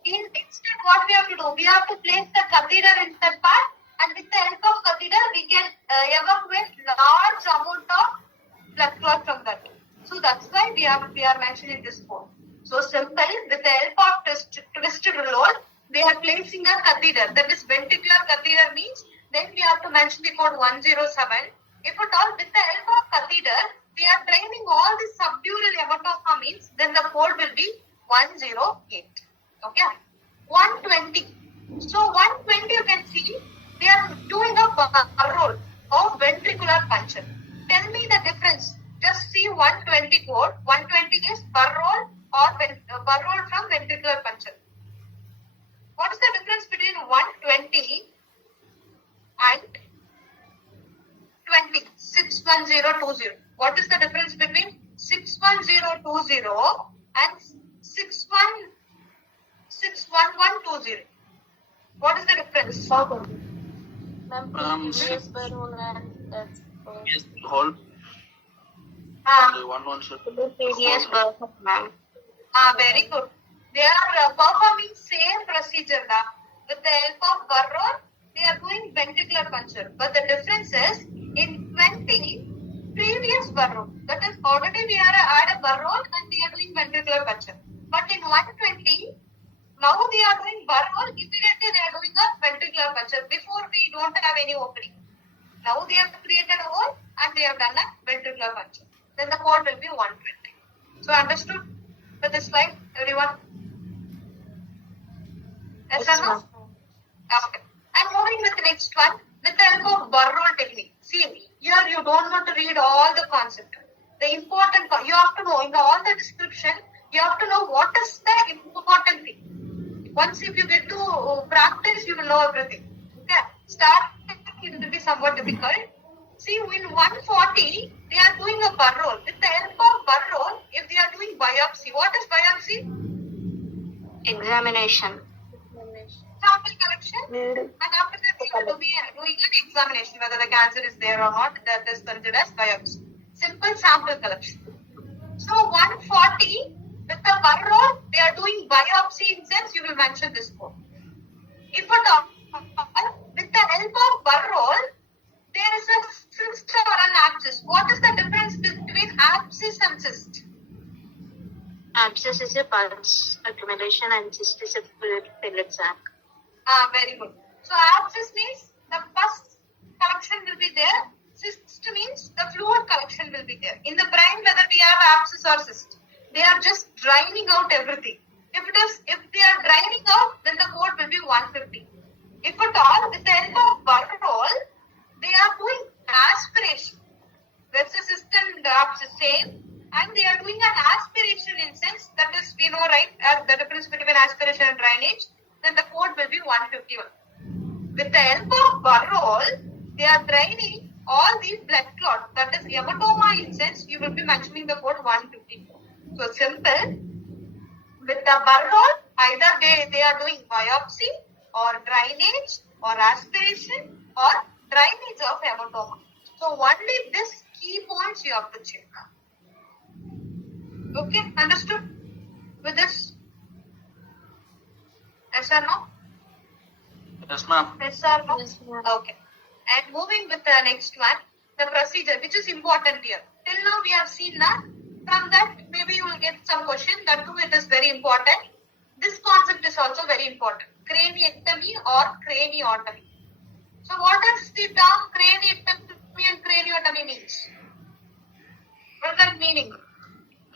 Instead, what we have to do, we have to place the catheter in that part, and with the help of catheter, we can evacuate large amount of blood clot from that. So that's why we are mentioning this code. So simple, with the help of twisted roll, they are placing a catheter. That is ventricular catheter means then we have to mention the code 107. If at all, with the help of catheter, we are draining all the subdural hematoma means then the code will be 108. Okay. 120. So 120 you can see they are doing a roll of ventricular puncture. Tell me the difference. Just see 120 code. 120 is bar roll or bar roll from ventricular puncture. What is the difference between 120 and 20? 61020. What is the difference between 61020 and 61120? What is the difference? Previous barrel and that's Yes, hold. One should. previous barrel, ma'am. Very good. They are performing same procedure now. With the help of burrow, they are doing ventricular puncture. But the difference is in 20 previous burrow, that is already we are had a burrow and they are doing ventricular puncture. But in 120, now they are doing burrow, immediately they are doing a ventricular puncture. Before we don't have any opening. Now they have created a hole and they have done a ventricular puncture. Then the code will be 120. So understood with this slide, everyone? Yes or no? Okay. I'm moving with the next one with the help of burrow technique. See, here you don't want to read all the concept. The important, you have to know in all the description, you have to know what is the important thing. Once if you get to practice, you will know everything. Okay. Start, it will be somewhat difficult. See, in 140, they are doing a burrow. With the help of burrow, if they are doing biopsy, what is biopsy? Examination. Sample collection. And after that, we have to be doing an examination whether the cancer is there or not. That is considered as biopsy. Simple sample collection. So 140, with the burrow, they are doing biopsy in sense, you will mention this code. If at all, with the help of burrow, there is a cyst or an abscess. What is the difference between abscess and cyst? Abscess is a pulse accumulation and cyst is a pellet sac. Very good. So abscess means the pus collection will be there. Cyst means the fluid collection will be there. In the brain, whether we have abscess or cyst, they are just draining out everything. If they are draining out, then the code will be 150. If at all, with the help of burrow, they are doing aspiration. That's the system, the abscess same. And they are doing an aspiration in sense, that is, we know, right, the difference between aspiration and drainage, then the code will be 151. With the help of burrow, they are draining all these blood clots, that is hematoma in sense, you will be mentioning the code 154. So simple, with the burrow, either they are doing biopsy or drainage or aspiration or drainage of hematoma. So only this key points you have to check. Okay, understood with this? Yes or no? Yes, ma'am. Yes or no? Yes, ma'am. Okay. And moving with the next one, the procedure, which is important here. Till now we have seen that. From that, maybe you will get some question. That too, it is very important. this concept is also very important. Craniectomy or craniotomy. So what does the term craniectomy and craniotomy means? What does that meaning?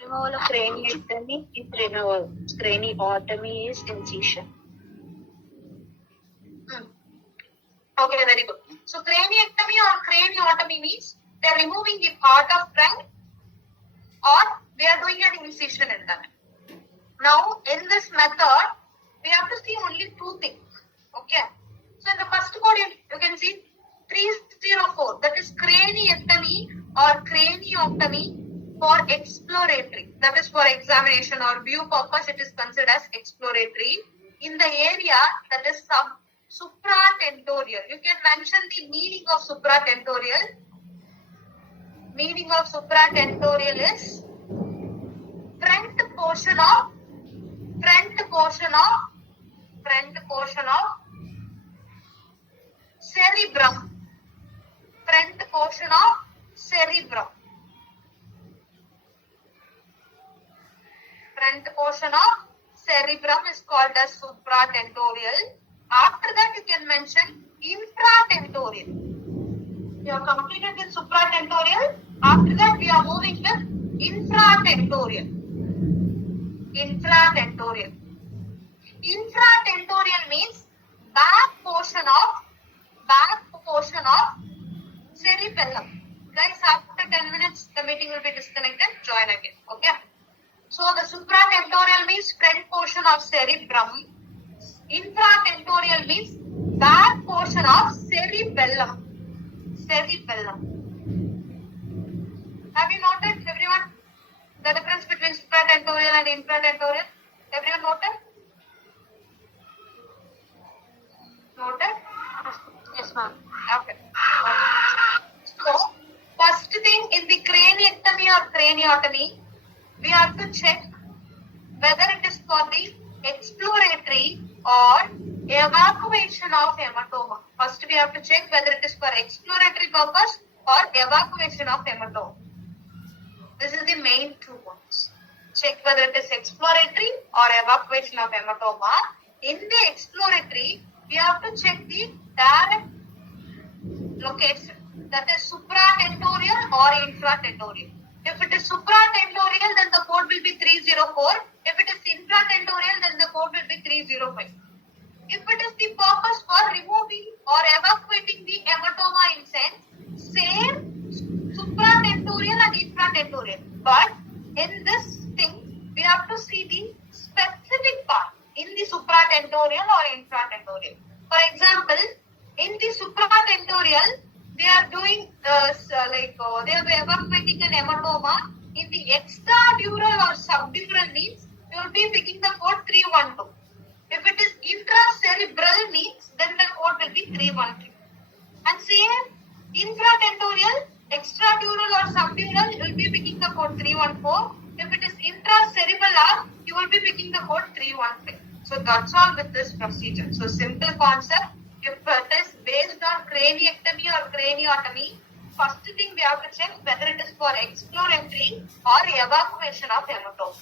Removal of craniectomy is removal. Craniotomy is incision. Okay, very good. So craniectomy or craniotomy means they are removing the part of trunk or they are doing an incision in that. Now, in this method, we have to see only two things. Okay. So in the first code, you can see 304. That is craniectomy or craniotomy for exploratory. That is for examination or view purpose. It is considered as exploratory in the area that is supratentorial. You can mention the meaning of supratentorial. Meaning of supratentorial is front portion of cerebrum. Front portion of cerebrum. Front portion of cerebrum is called as supratentorial. After that, you can mention infratentorial. You have completed with supratentorial. After that, we are moving with infratentorial. Infratentorial means back portion of cerebellum. Guys, after 10 minutes, the meeting will be disconnected. Join again. Okay. So the supratentorial means front portion of cerebrum. Infratentorial means back portion of cerebellum. Have you noted, everyone, the difference between supratentorial and infratentorial? Everyone noted? Yes, ma'am. Okay. So, first thing in the craniectomy or craniotomy, we have to check whether it is for the exploratory or evacuation of hematoma. First, we have to check whether it is for exploratory purpose or evacuation of hematoma. This is the main 2 points. Check whether it is exploratory or evacuation of hematoma. In the exploratory, we have to check the direct location. That is supratentorial or infratentorial. If it is supratentorial, then the code will be 304. If it is infratentorial, then the code will be 305. If it is the purpose for removing or evacuating the hematoma in sense, same supratentorial and infratentorial. But in this thing, we have to see the specific part in the supratentorial or infratentorial. For example, in the supratentorial, they are doing they are evacuating an hematoma. In the extradural or subdural means, you will be picking the code 312. If it is intracerebral means, then the code will be 313. And same infratentorial, extradural or subdural, you will be picking the code 314. If it is intracerebellar, you will be picking the code 315. So that's all with this procedure. So simple concept. If it is based on craniectomy or craniotomy, first thing we have to check whether it is for exploratory or evacuation of hematoma.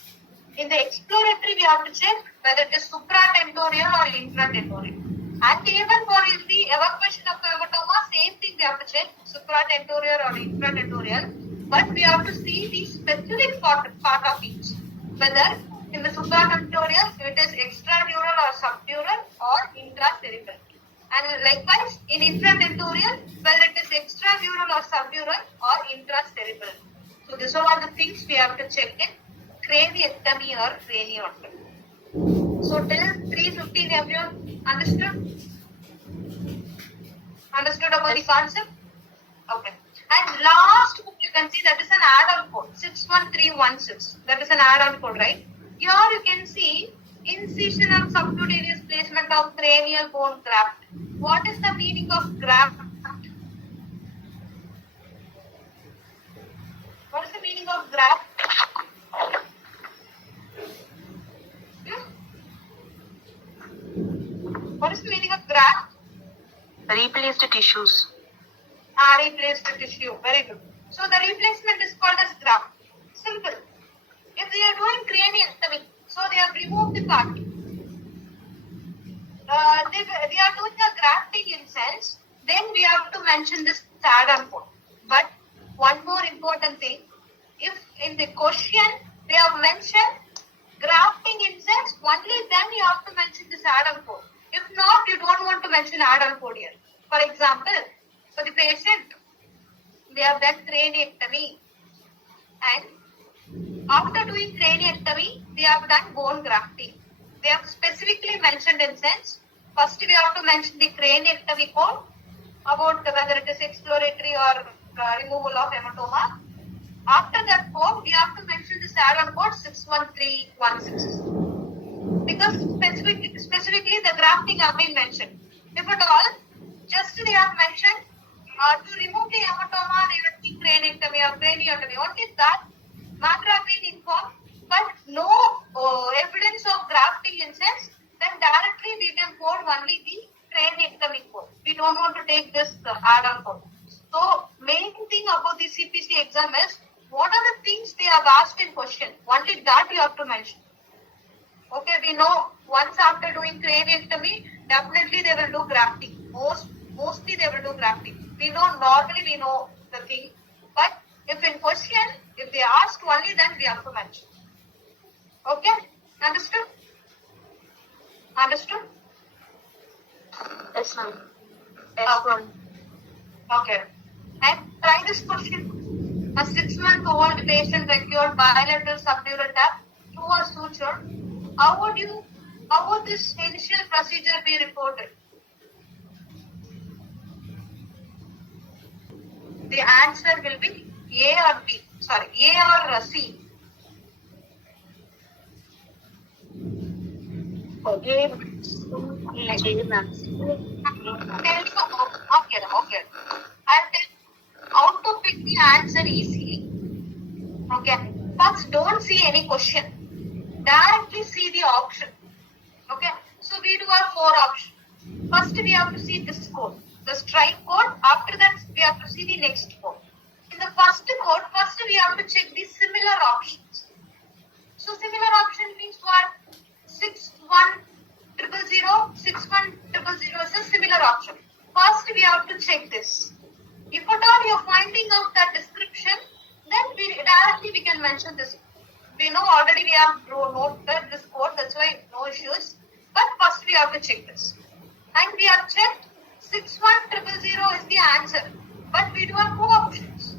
In the exploratory, we have to check whether it is supratentorial or infratentorial. And even for the evacuation of hematoma, same thing we have to check, supratentorial or infratentorial. But we have to see the specific part of each. Whether in the supratentorial, it is extradural or subdural or intracerebral. And likewise, in infratentorial, whether it is extradural or subdural or intracerebral. So these are all the things we have to check in craniectomy or craniotomy. So till 3:15, everyone understood? Understood about the concept? Okay. And last book you can see that is an add-on code 61316. That is an add-on code, right? Here you can see incision and subcutaneous placement of cranial bone graft. What is the meaning of graft? What is the meaning of graft? What is the meaning of graft? Replaced tissues. Replaced tissue. Very good. So the replacement is called as graft. Simple. If they are doing craniectomy, so they have removed the part. we are doing a grafting in cells, then we have to mention this add-on code. But one more important thing, if in the question they have mentioned grafting in cells, only then you have to mention this add-on code. If not, you don't want to mention add-on code here. For example, for the patient, they have done craniectomy, and after doing craniectomy, they have done bone grafting. They have specifically mentioned in sense. First, we have to mention the craniectomy code about whether it is exploratory or removal of hematoma. After that code, we have to mention this add-on code 61316 because specifically the grafting have been mentioned. If at all, just they have mentioned to remove the hematoma, they will do craniectomy or craniotomy. Only that matter have been informed, but no evidence of grafting in sense, then directly we can code only the craniectomy code. We don't want to take this add-on code. So main thing about the CPC exam is what are the things they have asked in question. Only that you have to mention. Okay, we know once after doing craniectomy, definitely they will do grafting. Mostly they will do grafting. We know the thing, but if in question, if they ask only, then we have to mention. Okay, understood? Understood? Yes, ma'am. Yes, ma'am. Okay. And try this question. A 6-month-old patient required bilateral subdural tap through a suture. How would this initial procedure be reported? The answer will be A or B. Sorry, A or C. Okay, ma'am. Okay. I'll tell how to pick the answer easily. Okay. First, don't see any question. Directly see the option. Okay. So we do have 4 options. First, we have to see this code, the strike code. After that, we have to see the next code. In the first code, first we have to check the similar options. So similar option means what? 61000, 61000 is a similar option. First, we have to check this. If at all you are finding out that description, then directly we can mention this. We know already we have noted this code, that's why no issues. But first we have to check this. And we have checked 61000 is the answer. But we do have 2 options.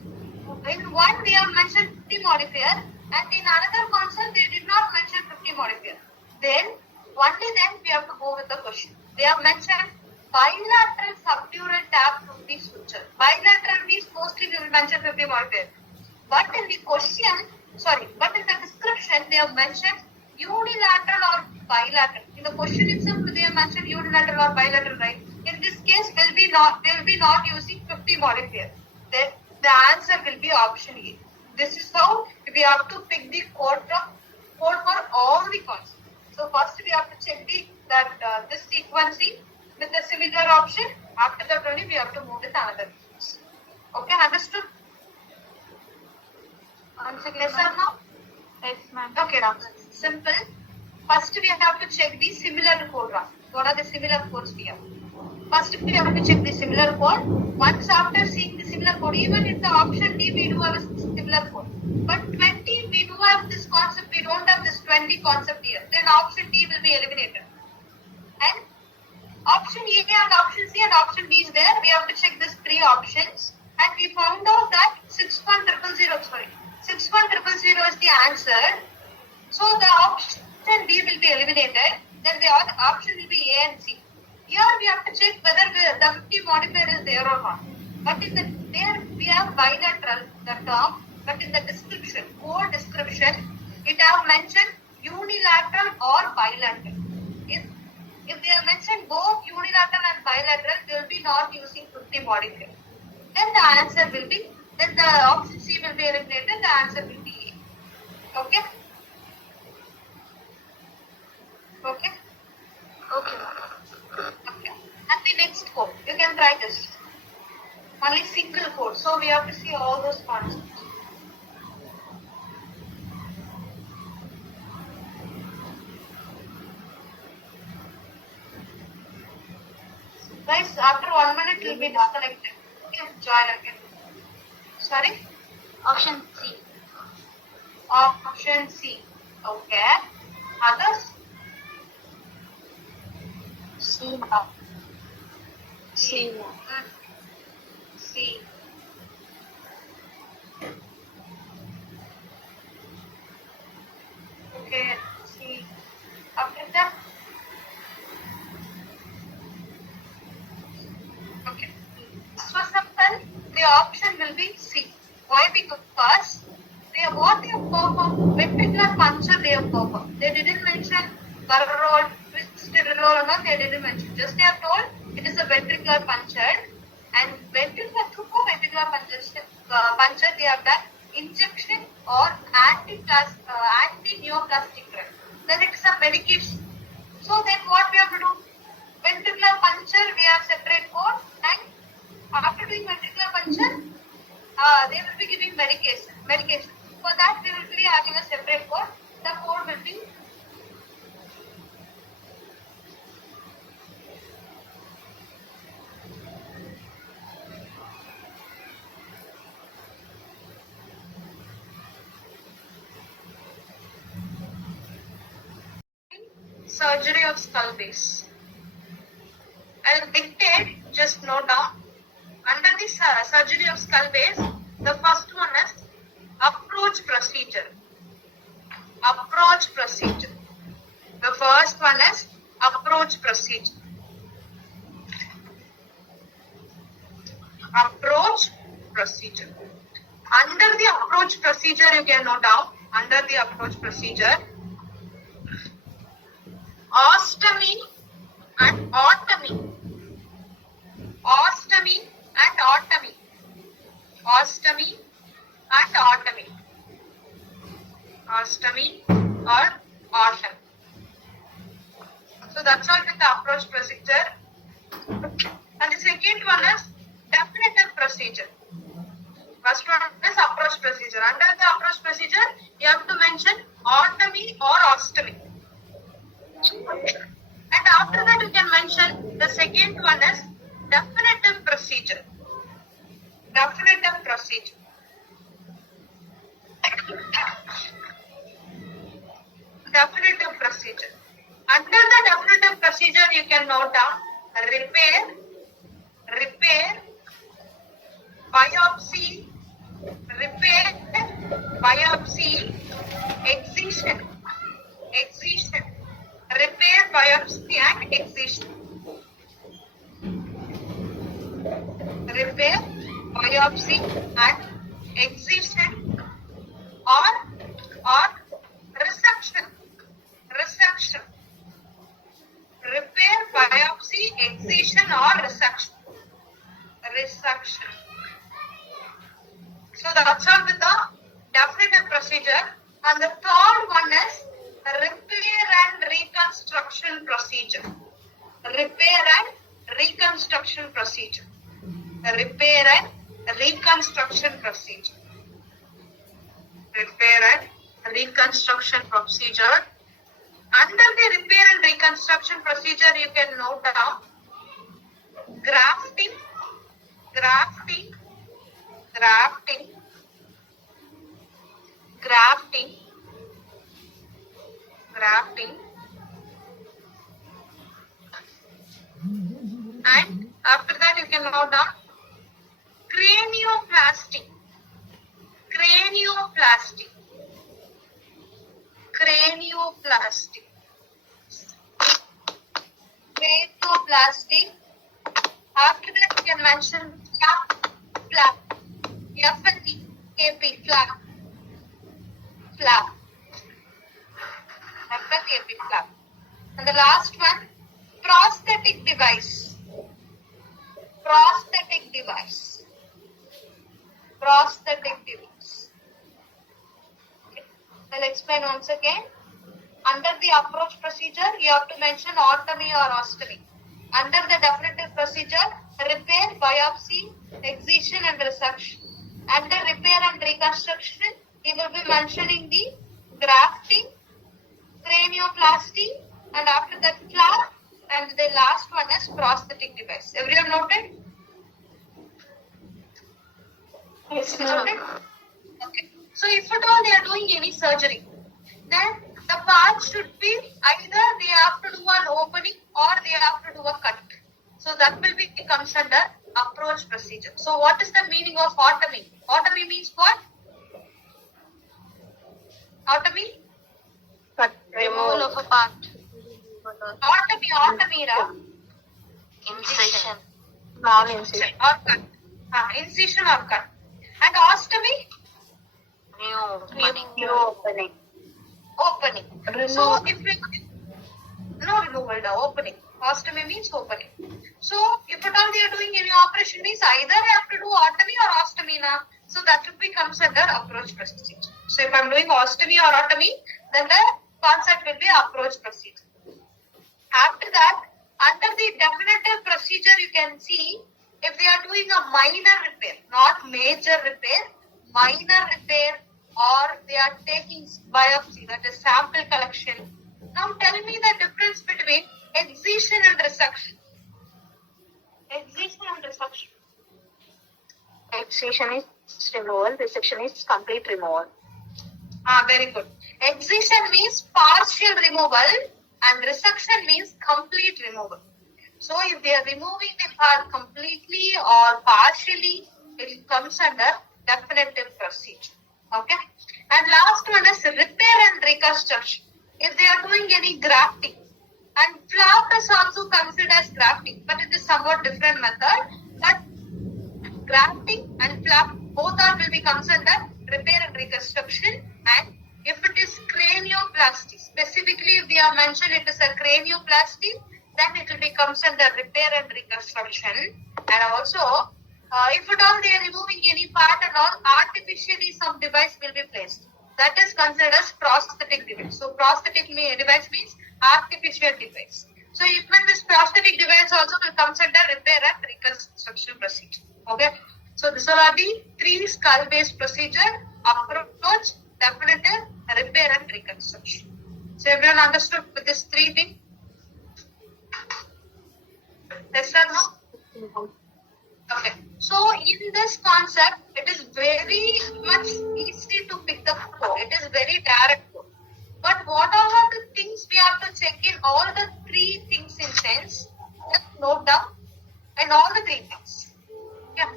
In one we have mentioned 50 modifier, and in another concept they did not mention 50 modifier. Then, only then we have to go with the question. They have mentioned bilateral subdural tap through the suture. Bilateral means mostly we will mention 50 modifier. But in the description they have mentioned unilateral or bilateral. In the question itself they have mentioned unilateral or bilateral, right? In this case they will be not using 50 modifier. Then the answer will be option A. This is how we have to pick the code for all the concepts. So first we have to check this sequencing with the similar option. After that only we have to move with another things. Okay, understood? Yes or no? Yes, ma'am. Okay, now simple. First we have to check the similar code. What are the similar codes we have? First we have to check the similar code. Once after seeing the similar code, even in the option D we do have a similar code. But 20 we do have this concept, we don't have this 20 concept here. Then option D will be eliminated. And option A and option C and option D is there. We have to check these 3 options. And we found out that 61000 is the answer. So the option D will be eliminated. Then the other option will be A and C. Here we have to check whether the 50 modifier is there or not. But there we have bilateral, the term, but in the description, code description, it have mentioned unilateral or bilateral. If they have mentioned both unilateral and bilateral, they will be not using 50 modifier. Then the answer will be, then the option C will be eliminated, the answer will be A. Okay? Okay? Okay. Okay. And the next code, you can try this. Only single code, so we have to see all those concepts. Guys, after 1 minute it will be disconnected. Okay, join again. Sorry? Option C. Option C. Okay. Others? C. C. C. Okay, C. After that? Okay. So simple, the option will be C. Why? Because what they have performed, ventricular puncture they have performed. They didn't mention barrel roll, twisted roll or not, they didn't mention. Just they have told it is a ventricular puncture, and through ventricular puncture they have done injection or anti-neoplastic drug. Then it is a medication. So then what we have to do? Ventricular puncture we have separate code, and after doing ventricular puncture, they will be giving medication. For that we will be having a separate code. The code will be surgery of skull base. I will dictate, just note down. Under the surgery of skull base, the first one is approach procedure. Approach procedure. The first one is approach procedure. Approach procedure. Under the approach procedure, you can note down. Under the approach procedure, ostomy and otomy. Ostomy and otomy. Ostomy and otomy. Ostomy or otomy. So that's all with the approach procedure. And the second one is definitive procedure. First one is approach procedure. Under the approach procedure, you have to mention otomy or ostomy. And after that, you can mention the second one is definitive procedure. Definitive procedure. Definitive procedure. Under the definitive procedure, you can note down repair, biopsy, excision, repair, biopsy and excision. Repair, biopsy and excision or resection. Repair, biopsy, excision or resection. So that's all with the definitive procedure. And the third one is repair and reconstruction procedure. Repair and reconstruction procedure. Repair and reconstruction procedure. Repair and reconstruction procedure. Under the repair and reconstruction procedure, you can note down grafting, and after that you can note down cranioplasty. After that you can mention flap. F-L-E-A-P, flap. F-L-E-A-P, flap. And the last one, prosthetic device. Okay. I'll explain once again. Under the approach procedure, you have to mention otomy or ostomy. Under the definitive procedure, repair, biopsy, excision and resection. Under repair and reconstruction, you will be mentioning the grafting, cranioplasty, and after that flap, And the last one is prosthetic device. Everyone noted? Yes, Noted? Okay. So if at all they are doing any surgery, then the part should be either they have to do an opening or they have to do a cut. So that will be comes under approach procedure. So what is the meaning of otomy? Otomy means what? Otomy? But Removal of a part. Otomy, Ra. Incision. non-incision. Or cut. Incision or cut. And ostomy? New opening. Opening. Opening. So if we no removal, the opening. Ostomy means opening. So if at all they are doing any operation means either I have to do otomy or ostomy na. So that will be comes under approach procedure. So if I'm doing ostomy or otomy, then the concept will be approach procedure. After that, under the definitive procedure, you can see if they are doing a minor repair, not major repair, minor repair, or they are taking biopsy, that is sample collection. Now tell me the difference between excision and resection. Excision and resection. Excision is removal, resection is complete removal. Very good. Excision means partial removal and resection means complete removal. So if they are removing the part completely or partially, it comes under definitive procedure. Okay. And last one is repair and reconstruction. If they are doing any grafting, and flap is also considered as grafting, but it is somewhat different method. But grafting and flap both are will be considered repair and reconstruction. And if it is cranioplasty, specifically if they are mentioned it is a cranioplasty, then it will be considered repair and reconstruction. And also, if at all they are removing any part and all, artificially some device will be placed. That is considered as prosthetic device. So prosthetic device means artificial device. So even this prosthetic device also will come under repair and reconstruction procedure. Okay. So these are the three skull-based procedure: approach, definitive, repair and reconstruction. So everyone understood with this three things? Yes or no? Okay. So in this concept, it is very much easy to pick the code. It is very direct code. But what are the things we have to check in all the three things in sense? Just note down and all the three things. Yeah.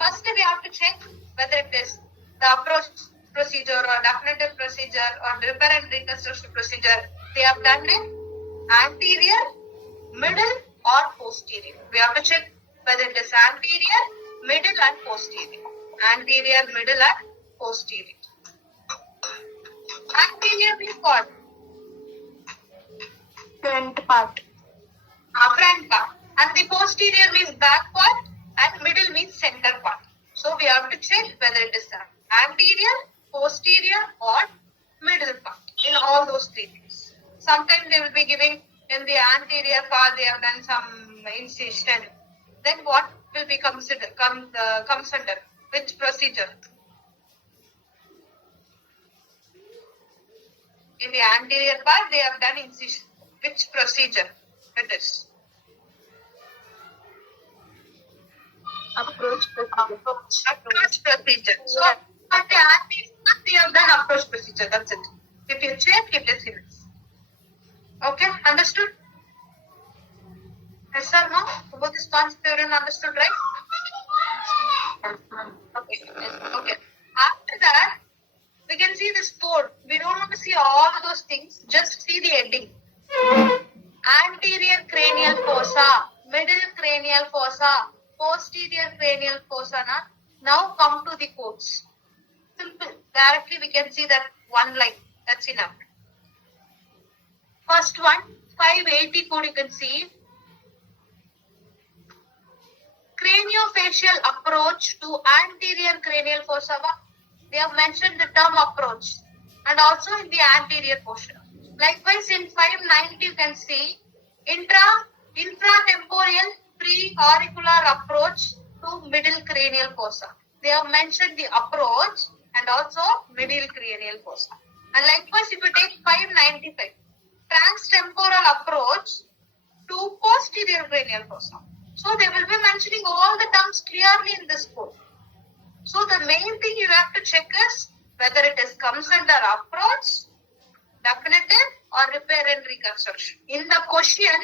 First, we have to check whether it is the approach procedure or definitive procedure or repair and reconstruction procedure. They have done it anterior, middle or posterior. We have to check whether it is anterior, middle and posterior. Anterior, middle and posterior. Anterior means what? Front part. Front part. And the posterior means back part and middle means center part. So we have to check whether it is anterior, posterior or middle part in all those three things. Sometimes they will be giving in the anterior part they have done some incision. Then what will be comes under which procedure? In the anterior part they have done incision. Which procedure it is? Approach Approach procedure. So at the anterior part they have done approach procedure. That's it. If you check it is here. Okay, understood? Yes or no? About this concept everyone understood, right? Okay. Okay. After that, we can see this code. We don't want to see all of those things. Just see the heading. Anterior cranial fossa, middle cranial fossa, posterior cranial fossa. Now come to the codes. Simple. Directly we can see that one line. That's enough. First one, 580 code you can see. Craniofacial approach to anterior cranial fossa. They have mentioned the term approach and also in the anterior portion. Likewise in 590 you can see infratemporal pre-auricular approach to middle cranial fossa. They have mentioned the approach and also middle cranial fossa. And likewise if you take 595, transtemporal approach to posterior cranial fossa. So they will be mentioning all the terms clearly in this code. So the main thing you have to check is whether it is comes under approach, definitive, or repair and reconstruction. In the question,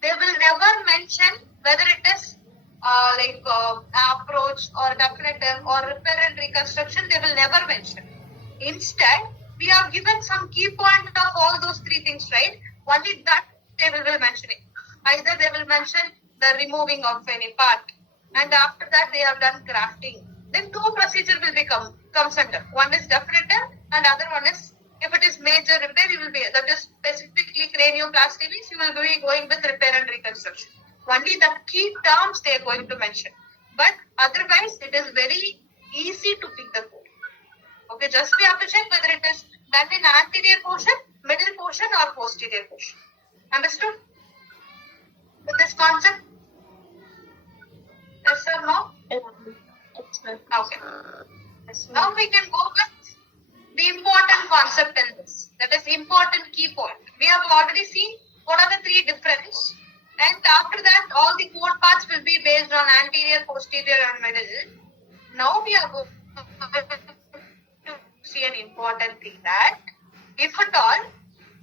they will never mention whether it is approach or definitive or repair and reconstruction. They will never mention. Instead, we have given some key point of all those three things, right? Only that they will be mentioning. Either they will mention the removing of any part, and after that they have done grafting. Then two procedures will become comes under. One is definitive, and other one is, if it is major repair, you will be, that is specifically cranioplasty means you will be going with repair and reconstruction. Only the key terms they are going to mention. But otherwise, it is very easy to pick the code. Okay, just we have to check whether it is done in anterior portion, middle portion, or posterior portion. Understood? With this concept? Yes or no? Okay. Now we can go with the important concept in this. That is important key point. We have already seen what are the three differences. And after that, all the code parts will be based on anterior, posterior, and middle. Now we are going to see an important thing that if at all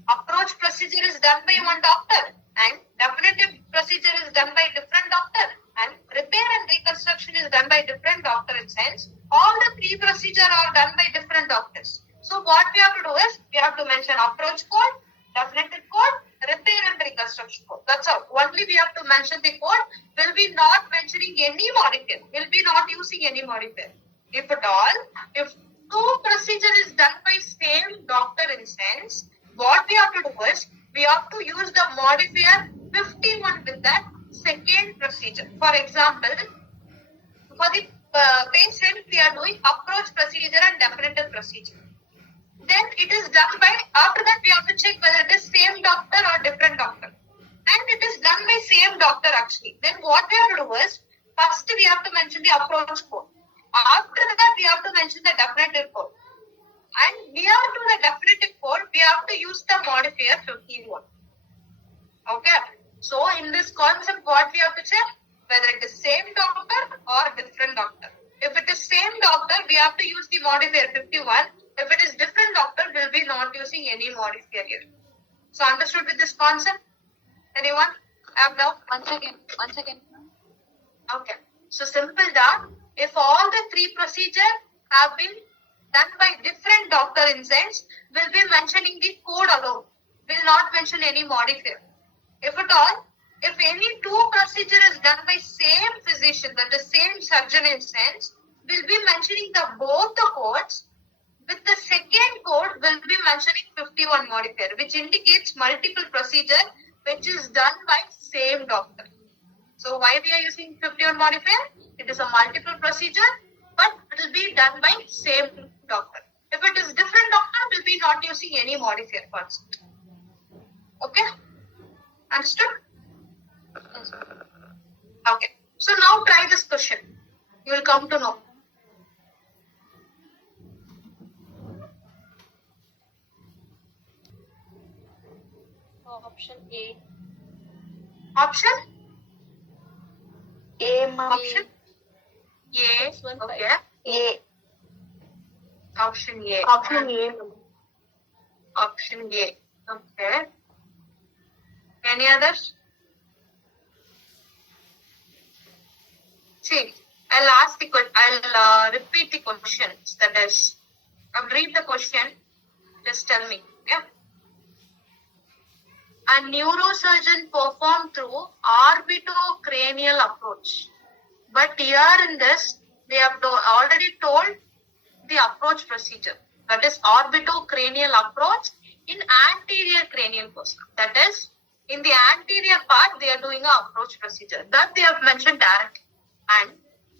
approach procedure is done by one doctor and definitive procedure is done by different doctor and repair and reconstruction is done by different doctor in sense, all the three procedures are done by different doctors. So what we have to do is we have to mention approach code, definitive code, repair and reconstruction code. That's all. Only we have to mention the code. Will be not mentioning any modifier. Will be not using any modifier. If at all, if two procedure is done by same doctor in sense, what we have to do is we have to use the modifier 51 with that second procedure. For example, for the patient, we are doing approach procedure and definitive procedure. Then it is done by, after that we have to check whether it is same doctor or different doctor. And it is done by same doctor actually. Then what we have to do is, first we have to mention the approach code. After that we have to mention the definitive code. And near to the definitive code, we have to use the modifier 51. Okay. So in this concept, what we have to check? Whether it is same doctor or different doctor. If it is same doctor, we have to use the modifier 51. If it is different doctor, we'll be not using any modifier here. So understood with this concept? Anyone? Now? Once again. Okay. So simple that if all the three procedures have been done by different doctor in sense, we'll be mentioning the code alone. Will not mention any modifier. If at all, if any two procedure is done by same physician, that the same surgeon in sense, we'll be mentioning the both the codes. With the second code, we'll be mentioning 51 modifier, which indicates multiple procedure, which is done by same doctor. So why we are using 51 modifier? It is a multiple procedure, but it will be done by same doctor. If it is different doctor, we'll be not using any modifier concept. Okay? Understood? Yes. Okay. So now try this question. You will come to know. Option A. Option? A, ma'am. Option? A. Okay. A. Option A. Option A, ma'am. Option A. Okay. Any others? See, I'll ask the question. I'll repeat the questions. That is, I'll read the question. Just tell me. Yeah. A neurosurgeon performed through orbitocranial approach. But here in this, they have already told the approach procedure. That is orbitocranial approach in anterior cranial fossa. That is, in the anterior part, they are doing an approach procedure. That they have mentioned directly. And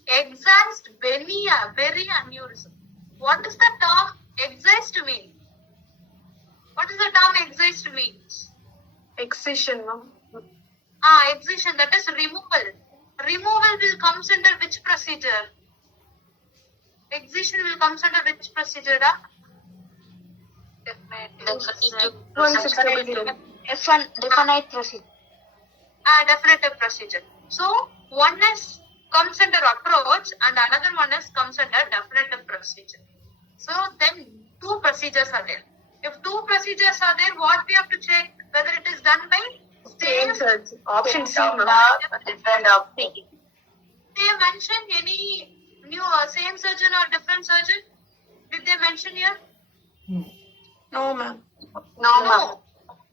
excised very aneurysm. What does the term excised mean? What does the term excised means? Excision, ma'am. Excision, that is removal. Removal will comes under which procedure? Excision will comes under which procedure? Definite One sixty. definite procedure. definitive procedure. So one is comes under approach and another one is comes under definitive procedure. So then two procedures are there. If two procedures are there, what we have to check whether it is done by Same surgeon. Option C, ma'am. different doctor. they mention any new same surgeon or different surgeon? Did they mention here? No, ma'am. No.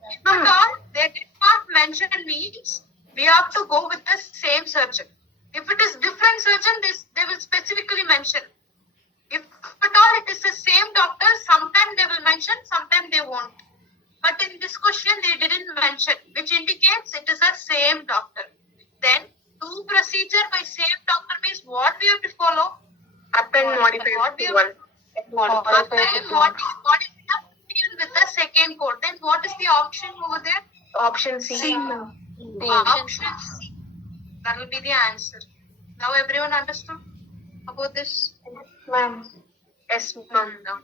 If at all they did not mention means we have to go with the same surgeon. If it is different surgeon, they will specifically mention. If at all it is the same doctor, sometimes they will mention, sometimes they won't. But in this question, they didn't mention, which indicates it is the same doctor. Then, two procedure by same doctor means what we have to follow? Append modified What we have one. Append what is the with the second code. Then what is the option over there? Option C. Option C. That will be the answer. Now everyone understood about this? Ma'am. Yes, ma'am. No.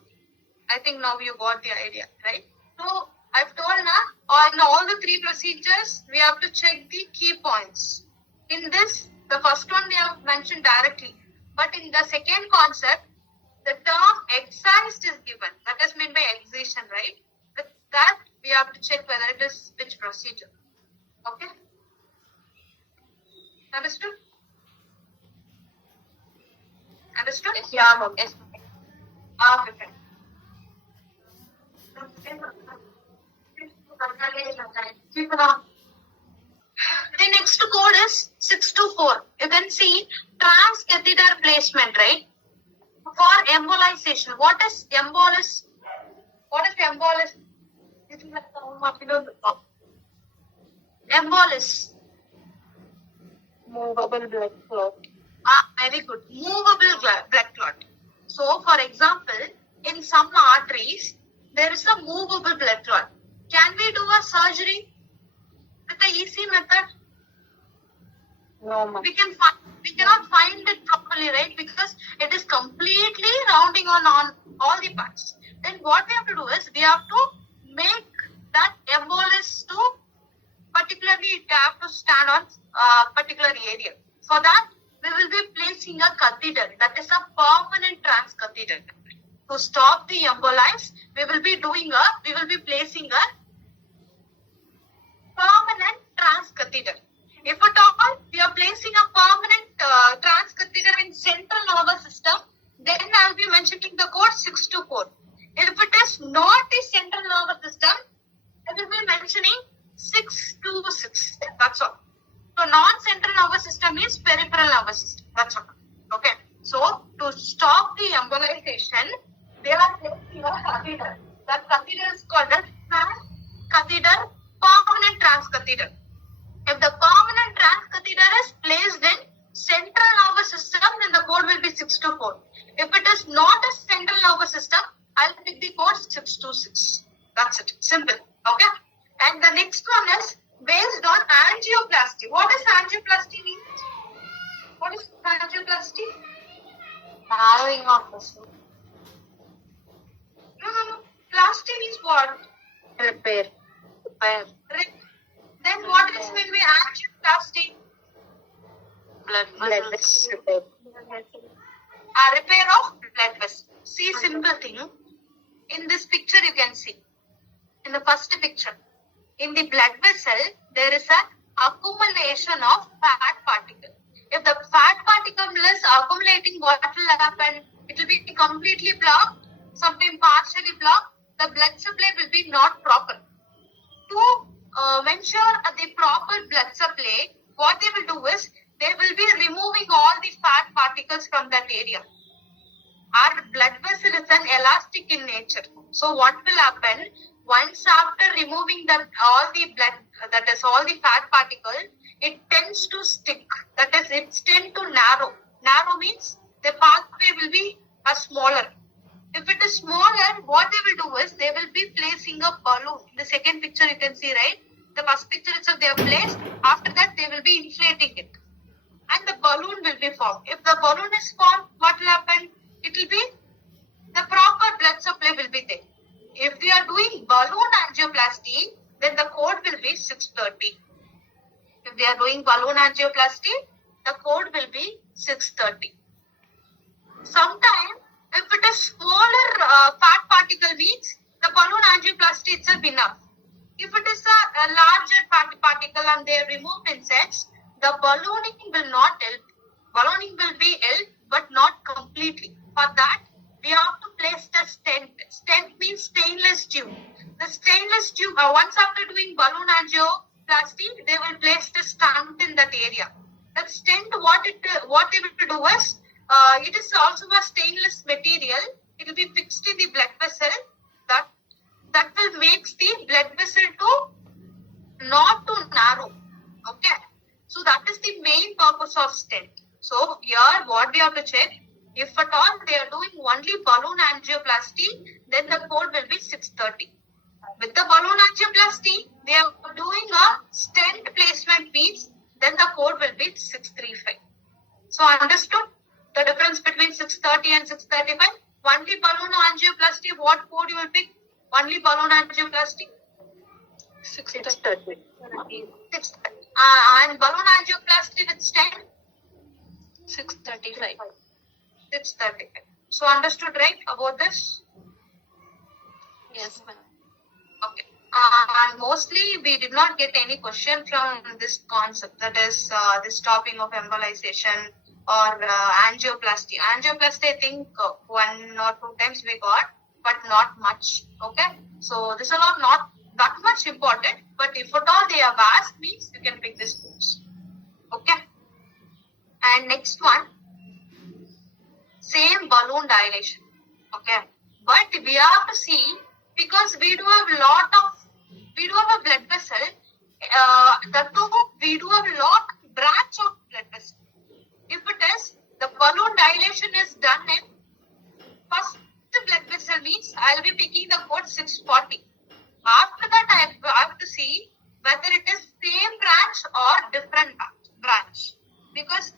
I think now you got the idea, right? So I've told now on all the three procedures, we have to check the key points. In this, the first one we have mentioned directly. But in the second concept, the term excised is given. That is meant by excision, right? With that, we have to check whether it is which procedure. Okay? Understood? Understood? Yeah, ma'am. Yes. Okay. The next code is 624. You can see transcatheter placement, right? For embolization. What is embolus? What is embolus? Embolus. Movable blood clot. Very good. Movable blood clot. So, for example, in some arteries, there is a movable blood clot. Can we do a surgery with the EC method? No, ma'am. We cannot find it properly, right? Because it is completely rounding on all the parts. Then what we have to do is we have to make that embolus to particularly it have to stand on a particular area. For that, we will be placing a catheter. That is a permanent transcatheter. To stop the embolize, we will be placing a permanent transcatheter. If at all we are placing a permanent transcatheter in central nervous system, then I will be mentioning the code 624. If it is not the central nervous system, I will be mentioning 626. That's all. So non-central nervous system means peripheral nervous system. That's all. Okay. So to stop the embolization, they are placing a catheter. That catheter is called as catheter, permanent transcatheter. If the permanent transcatheter is placed in central nervous system, then the code will be 624. If it is not a central nervous system, I'll pick the code 626. That's it. Simple. Okay. And the next one is based on angioplasty. What does angioplasty mean? What is angioplasty? Narrowing of the slit. No. Plasty means what? Repair. Then what is meant by angioplasty? Blood Blood vessels. repair. A repair of blood vessel. See, simple thing. In this picture you can see. In the first picture. In the blood vessel, there is an accumulation of fat particle. If the fat particle is accumulating, what will happen? It will be completely blocked, sometimes partially blocked. The blood supply will be not proper. To ensure the proper blood supply, what they will do is, they will be removing all the fat particles from that area. Our blood vessel is an elastic in nature. So what will happen? Once after removing all the blood, that is all the fat particle, it tends to stick. That is, it tends to narrow. Narrow means the pathway will be smaller. If it is smaller, what they will do is they will be placing a balloon. In the second picture you can see, right? The first picture itself they have placed. After that they will be inflating it. And the balloon will be formed. If the balloon is formed, what will happen? It will be, the proper blood supply will be there. If we are doing balloon angioplasty, then the code will be 630. If they doing balloon angioplasty, the code will be 630. Sometimes, if it is smaller fat particle means the balloon angioplasty itself enough. If it is a larger fat particle and they are removed in sets, the ballooning will not help. Ballooning will be help, but not completely. For that, we have to place the stent. Stent means stainless tube. The stainless tube, once after doing balloon angioplasty, they will place the stent in that area. That stent, what they will do is, it is also a stainless material. It will be fixed in the blood vessel. That will make the blood vessel to not to narrow. Okay. So that is the main purpose of stent. So here what we have to check, if at all they are doing only balloon angioplasty, then the code will be 630. With the balloon angioplasty, they are doing a stent placement means, then the code will be 635. So understood the difference between 630 and 635? Only balloon angioplasty, what code you will pick? Only balloon angioplasty? 630. 630. And balloon angioplasty with stent? 635. 635. So understood, right, about this? Yes, ma'am. Okay. And mostly we did not get any question from this concept, that is this topic of embolization or angioplasty. Angioplasty, I think 1 or 2 times we got, but not much. Okay. So this is not that much important, but if at all they have asked means you can pick this course. Okay. And next one, same balloon dilation. Okay. But we have to see, because we do have a blood vessel, we do have a lot branch of blood vessel. If it is, the balloon dilation is done in first blood vessel means I will be picking the code 640. After that, I have to see whether it is same branch or different branch. Because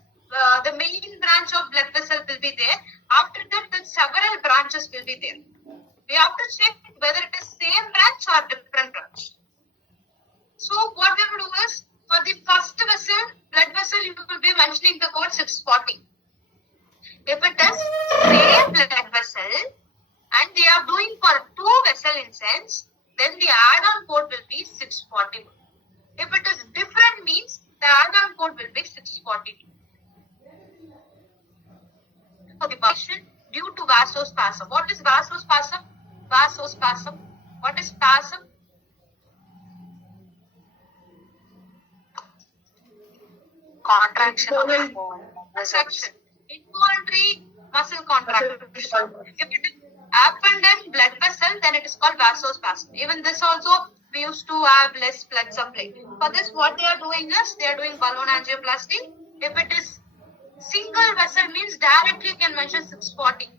the main branch of blood vessel will be there. After that, the several branches will be there. We have to check whether it is same branch or different branch. So what we will do is, for the first vessel, blood vessel, you will be mentioning the code 640. If it is same blood vessel and they are doing for 2 vessel in sense, then the add-on code will be 641. If it is different means, the add-on code will be 642. For the patient due to vasospasm. What is vasospasm? Vasospasm. What is spasm? Contraction of Contraction. Involuntary muscle contraction. If it is abundant blood vessel, then it is called vasospasm. Even this also, we used to have less blood supply. For this, what they are doing is, they are doing balloon angioplasty. If it is single vessel means directly you can mention 640.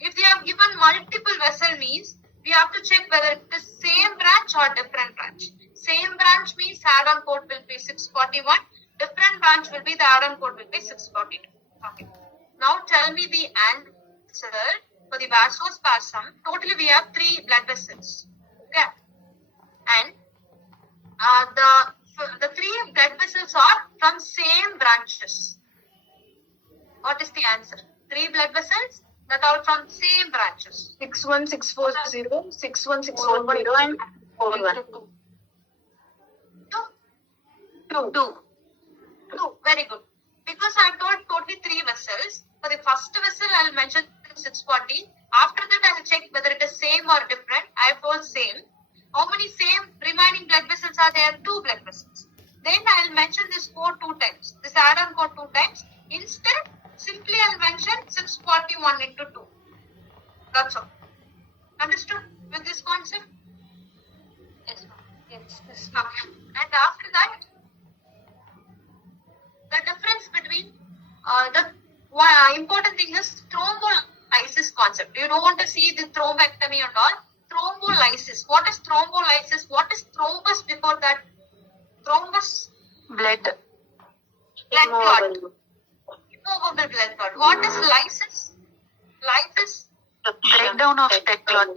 If they have given multiple vessel means, we have to check whether it is same branch or different branch. Same branch means add-on code will be 641. Different branch will be, the add-on code will be 642. Okay. Now tell me the answer for the vasospasm. Totally we have 3 blood vessels. Okay. And the 3 blood vessels are from same branches. What is the answer? 3 blood vessels that are from same branches. 61640, 61640 and 41. 2. Very good. Because I told totally 3 vessels. For the first vessel, I will mention 640. After that, I will check whether it is same or different. I have told same. How many same remaining blood vessels are there? 2 blood vessels. Then I will mention this code 2 times. This add-on code 2 times. Instead, simply I will mention 641 into 2. That's all. Understood with this concept? Yes, ma'am. Yes. Okay. And after that, the difference between the important thing is thrombolysis concept. You don't want to see the thrombectomy and all. Thrombolysis. What is thrombolysis? What is thrombus before that? Thrombus? Blood. Blood clot. Immovable blood clot. What is lysis? Lysis? Breakdown of blood clot.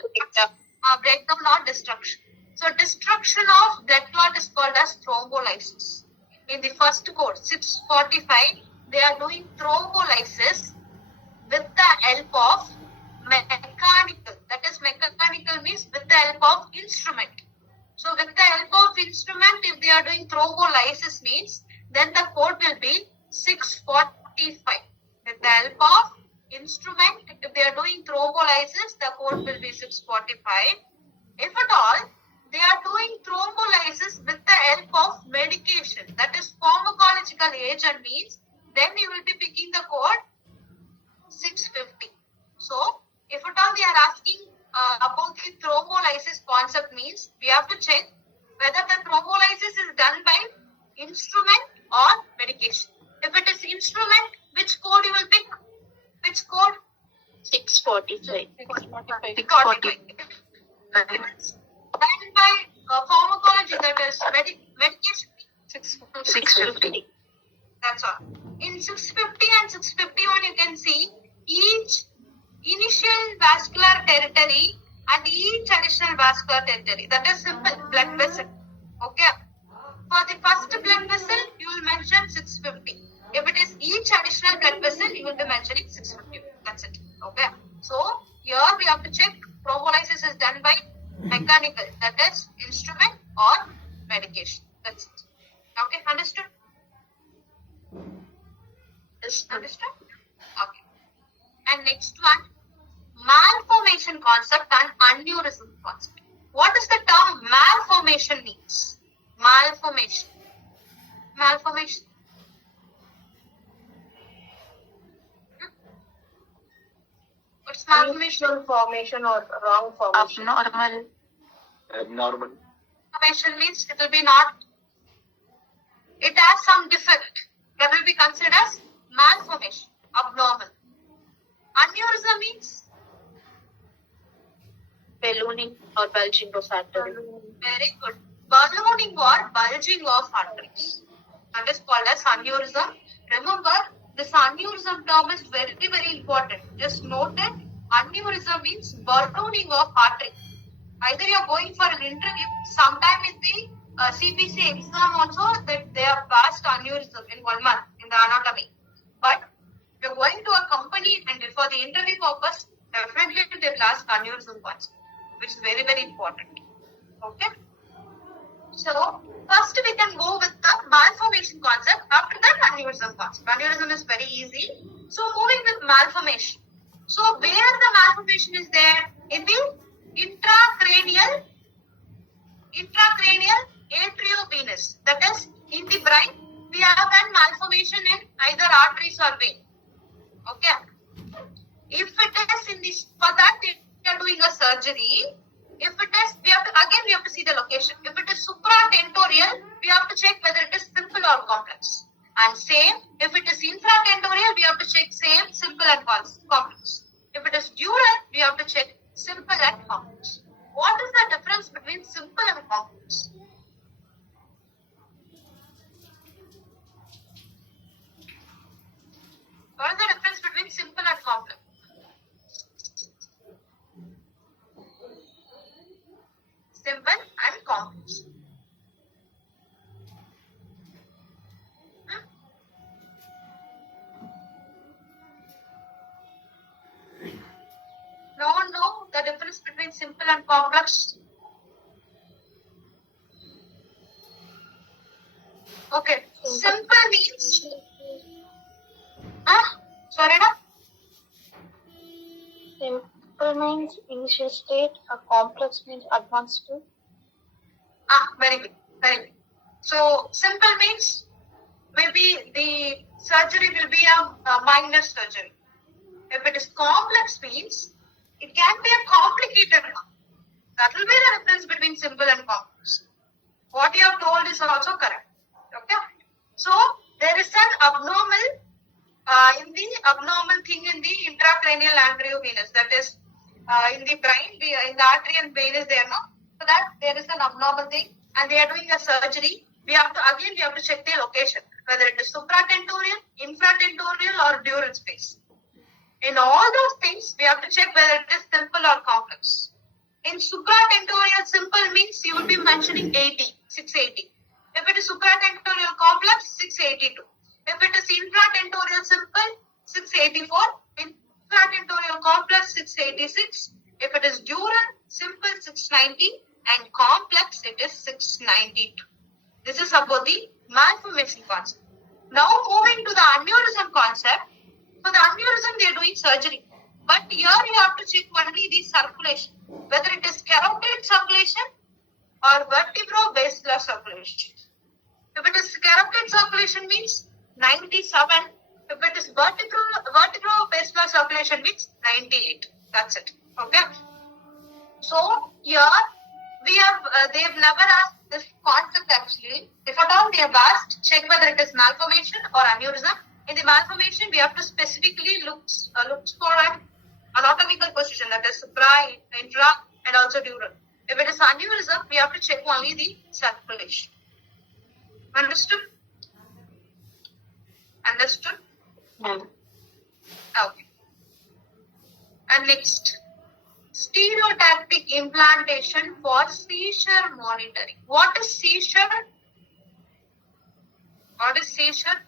Breakdown or destruction. So destruction of blood clot is called as thrombolysis. in the first code 645, they are doing thrombolysis with the help of mechanical. That is, mechanical means with the help of instrument. So with the help of instrument, if they are doing thrombolysis means, then the code will be 645. With the help of instrument, if they are doing thrombolysis, the code will be 645. If at all, they are doing thrombolysis with the help of medication, that is pharmacological agent means, then you will be picking the code 650. So, if at all they are asking about the thrombolysis concept means, we have to check whether the thrombolysis is done by instrument or medication. If it is instrument, which code you will pick? Which code? 645. 645. Done by pharmacology, that is medication. 650. That's all. In 650 and 651, you can see each initial vascular territory and each additional vascular territory. That is simple blood vessel. Okay. For the first blood vessel, you will mention 650. If it is each additional blood vessel, you will be mentioning 650. That's it. Okay. So here we have to check thrombolysis is done by mechanical, that is instrument or medication. That's it. Okay, understood? Understood? Okay. And next one, malformation concept and aneurysm concept. What does the term malformation means? Malformation. Malformation. What's malformation? Unusual formation or wrong formation. Abnormal. Abnormal. Malformation means it will be not, it has some defect that will be considered as malformation, abnormal. Aneurysm means Ballooning or bulging of artery. very good. Ballooning or bulging of arteries. That is called as aneurysm. Remember, this aneurysm term is very, very important. Just note it. Aneurysm means ballooning of artery. Either you are going for an interview, sometime in the CPC exam also, that they have passed aneurysm in 1 month in the anatomy. But if you are going to a company and for the interview purpose, definitely they will ask aneurysm concept, which is very, very important. Okay. So, first we can go with the malformation concept. After that, aneurysm concept. Aneurysm is very easy. So, moving with malformation. So, where the malformation is there? In the intracranial atriovenous. That is, in the brain, we have an malformation in either arteries or vein. Okay. If it is in this, for that we are doing a surgery. If it is, we have to see the location. If it is supratentorial, we have to check whether it is simple or complex. And same, if it is infratentorial, we have to check same, simple and complex. If it is dural, we have to check simple and complex. What is the difference between simple and complex? What is the difference between simple and complex? Simple and complex. No one know the difference between simple and complex? Okay. Simple means... Sorry, na? Simple means initial state, a complex means advanced state. Very good. Very good. So, simple means maybe the surgery will be a minor surgery. If it is complex means it can be a complicated one. That will be the difference between simple and complex. What you have told is also correct. Okay. So, there is an abnormal thing in the intracranial arteriovenous. That is, in the brain, in the artery and vein is there, no? So that there is an abnormal thing and they are doing a surgery. We have to check the location, whether it is supratentorial, infratentorial or dural space. In all those things, we have to check whether it is simple or complex. In supratentorial, simple means you will be mentioning 680. If it is supratentorial complex, 682. If it is infratentorial simple, 684. Infratentorial complex, 686. If it is dural, simple, 690. And complex, it is 692. This is about the malformation concept. Now moving to the aneurysm concept. For the aneurysm, they are doing surgery. But here you have to check only the circulation. Whether it is carotid circulation or vertebro-basilar circulation. If it is carotid circulation means 97. If it is vertebro-basilar circulation means 98. That's it. Okay. So here we have they have never asked this concept actually. If at all they have asked, check whether it is malformation or aneurysm. In the malformation, we have to specifically look for an anatomical position, that is supra, intra, and also dural. If it is aneurysm, we have to check only the circulation. Understood? Understood? Yeah. Okay. And next, stereotactic implantation for seizure monitoring. What is seizure? What is seizure?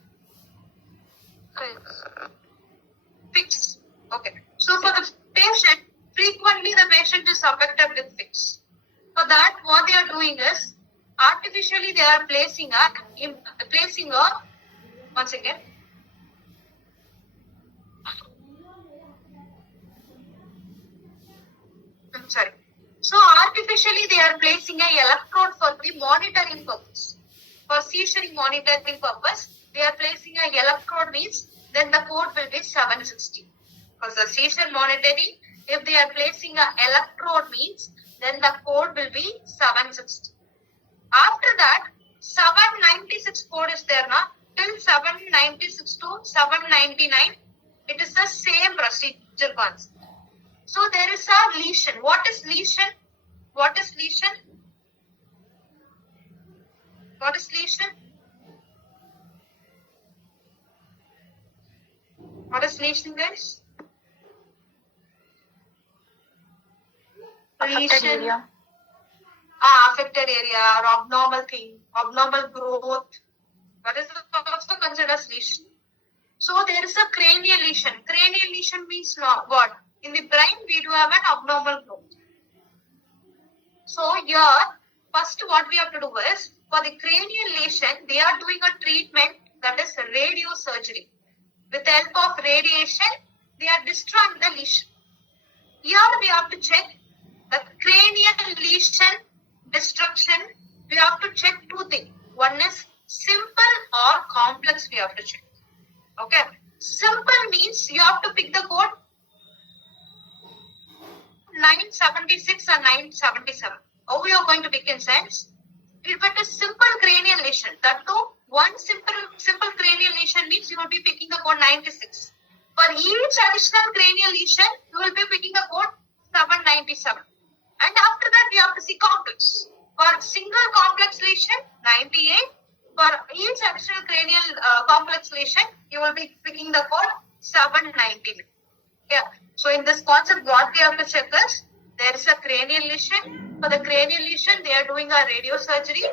Fix. Okay. So for the patient, frequently the patient is affected with fix. For that, what they are doing is artificially they are placing a once again. I'm sorry. So artificially they are placing a electrode for the monitoring purpose. For seizure monitoring purpose, they are placing a electrode means then the code will be 760. Because the seizure monitoring, if they are placing a electrode means then the code will be 760. After that, 796 code is there now. Till 796 to 799, it is the same procedure concept. So there is a lesion. What is lesion? What is lesion? What is lesion? What is lesion, guys? Affected area. Affected area or abnormal thing, abnormal growth. That is also considered as lesion. So there is a cranial lesion. Cranial lesion means what? In the brain, we do have an abnormal growth. So here, first what we have to do is, for the cranial lesion, they are doing a treatment that is radiosurgery. With the help of radiation, they are destroying the lesion. Here we have to check the cranial lesion destruction. We have to check two things. One is simple or complex we have to check. Okay. Simple means you have to pick the code 976 and 977. How we are going to pick in sense? If it is simple cranial lesion, that too, one simple cranial lesion means you will be picking the code 96. For each additional cranial lesion, you will be picking the code 797. And after that, we have to see complex. For single complex lesion, 98. For each additional cranial complex lesion, you will be picking the code 799. Yeah. So in this concept, what we have to check is, there is a cranial lesion. For the cranial lesion, they are doing a radiosurgery.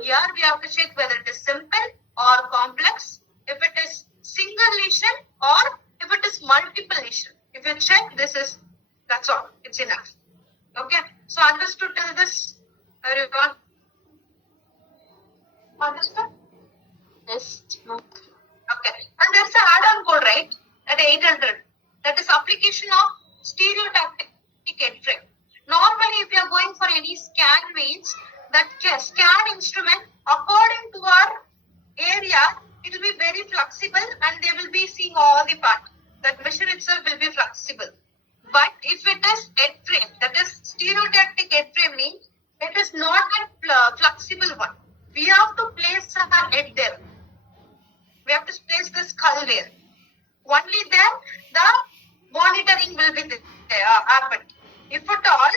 Here we have to check whether it is simple or complex. If it is single lesion or if it is multiple lesion. If you check, that's all. It's enough. Okay. So understood till this, everyone? Understood? Yes. No. Okay. And there's an add-on code, right? At 800. That is application of stereotactic Endocrine. Normally, if you are going for any scan means, that scan instrument, according to our area, it will be very flexible and they will be seeing all the part. That machine itself will be flexible. But if it is head frame, that is stereotactic head frame means, it is not a flexible one. We have to place our head there. We have to place the skull there. Only then the monitoring will be happen. If at all,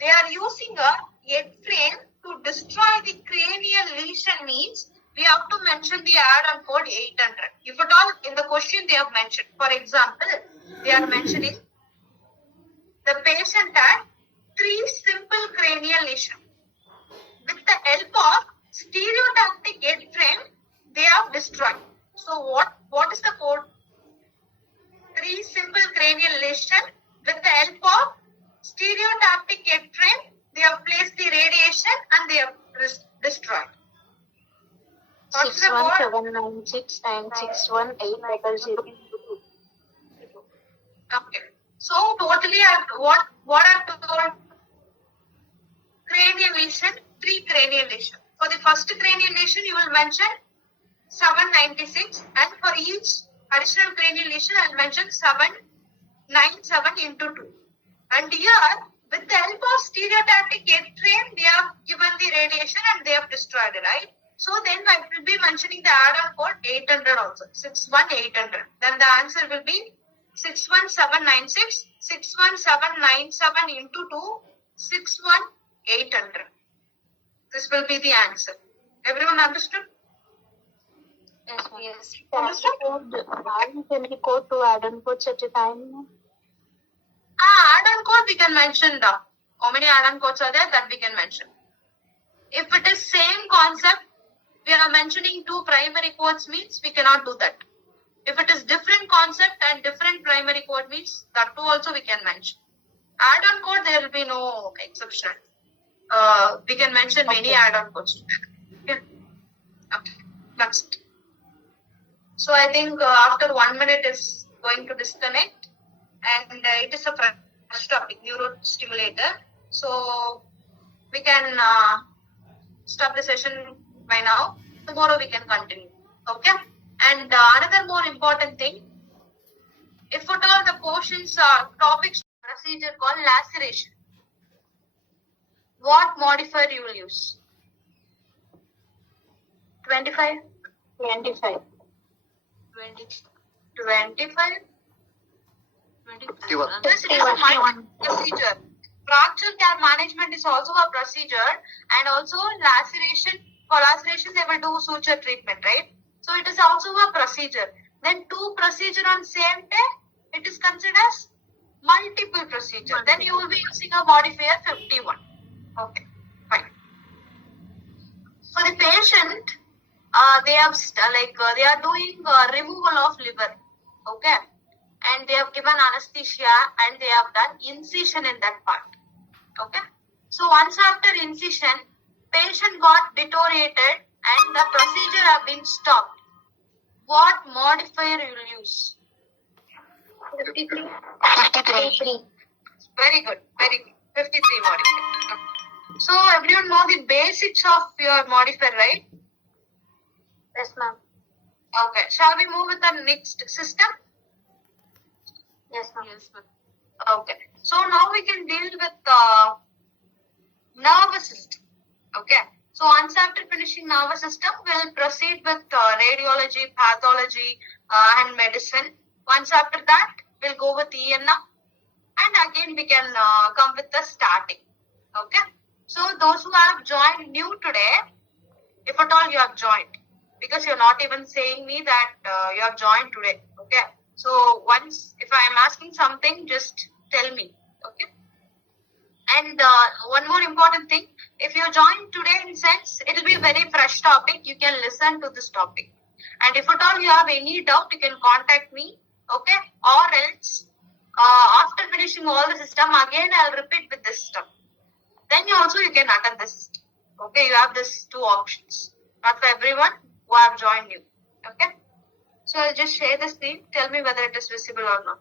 they are using a head frame to destroy the cranial lesion means, we have to mention the add-on code 800. If at all, in the question they have mentioned. For example, they are mentioning the patient had 3 simple cranial lesions. With the help of stereotactic head frame, they have destroyed. So what is the code? 3 simple cranial lesion with the help of stereotactic Endocrine, they have placed the radiation and they have destroyed. What's the code? 61796 and 61800. Okay. So totally what I've told, cranial lesion, 3 cranial lesion. For the first cranial lesion you will mention 796 and for each additional cranial lesion I will mention 797 into 2. And here with the help of stereotactic Endocrine they have given the radiation and they have destroyed it, right? So then I will be mentioning the add-on code 800 also, 61800. Then the answer will be 61796, 61797 into 2, 61800. This will be the answer. Everyone understood? Yes. Can we code to add-on codes at a time? Add-on code we can mention how many add-on codes are there that we can mention. If it is same concept, we are mentioning 2 primary codes means we cannot do that. If it is different concept and different primary code means that too also we can mention. Add-on code there will be no exception. We can mention many add-on codes. Okay. Next. So I think after 1 minute is going to disconnect and it is a fresh topic, neurostimulator. So we can stop the session by now. Tomorrow we can continue. Okay. And another more important thing, if at all the portions are topics procedure called laceration, what modifier you will use? 25? 25. 25? 51. Yes, it is a procedure. Fracture care management is also a procedure, and also laceration. For laceration, they will do suture treatment, right? So it is also a procedure. Then 2 procedure on same day, it is considered as multiple procedure. Then you will be using a modifier 51. Okay, fine. For the patient, they have they are doing removal of liver. Okay, and they have given anesthesia and they have done incision in that part. Okay, so once after incision, patient got deteriorated and the procedure have been stopped. What modifier you will use? 53. Very good, very good. 53 modifier. So everyone know the basics of your modifier, right? Yes, ma'am. Okay, shall we move with the next system? Yes, ma'am. Yes, ma'am. Okay, so now we can deal with nervous system. Okay, so once after finishing nervous system, we'll proceed with radiology, pathology, and medicine. Once after that, we'll go with ENM, and again we can come with the starting. Okay, so those who have joined new today, if at all you have joined, because you're not even saying me that you have joined today. Okay, so once if I am asking something, just tell me. Okay. And one more important thing, if you join today in sense, it will be a very fresh topic. You can listen to this topic. And if at all you have any doubt, you can contact me. Okay. Or else, after finishing all the system, again I'll repeat with this system. Then you can attend the system. Okay. You have these 2 options. Not for everyone who have joined you. Okay. So I'll just share the screen. Tell me whether it is visible or not.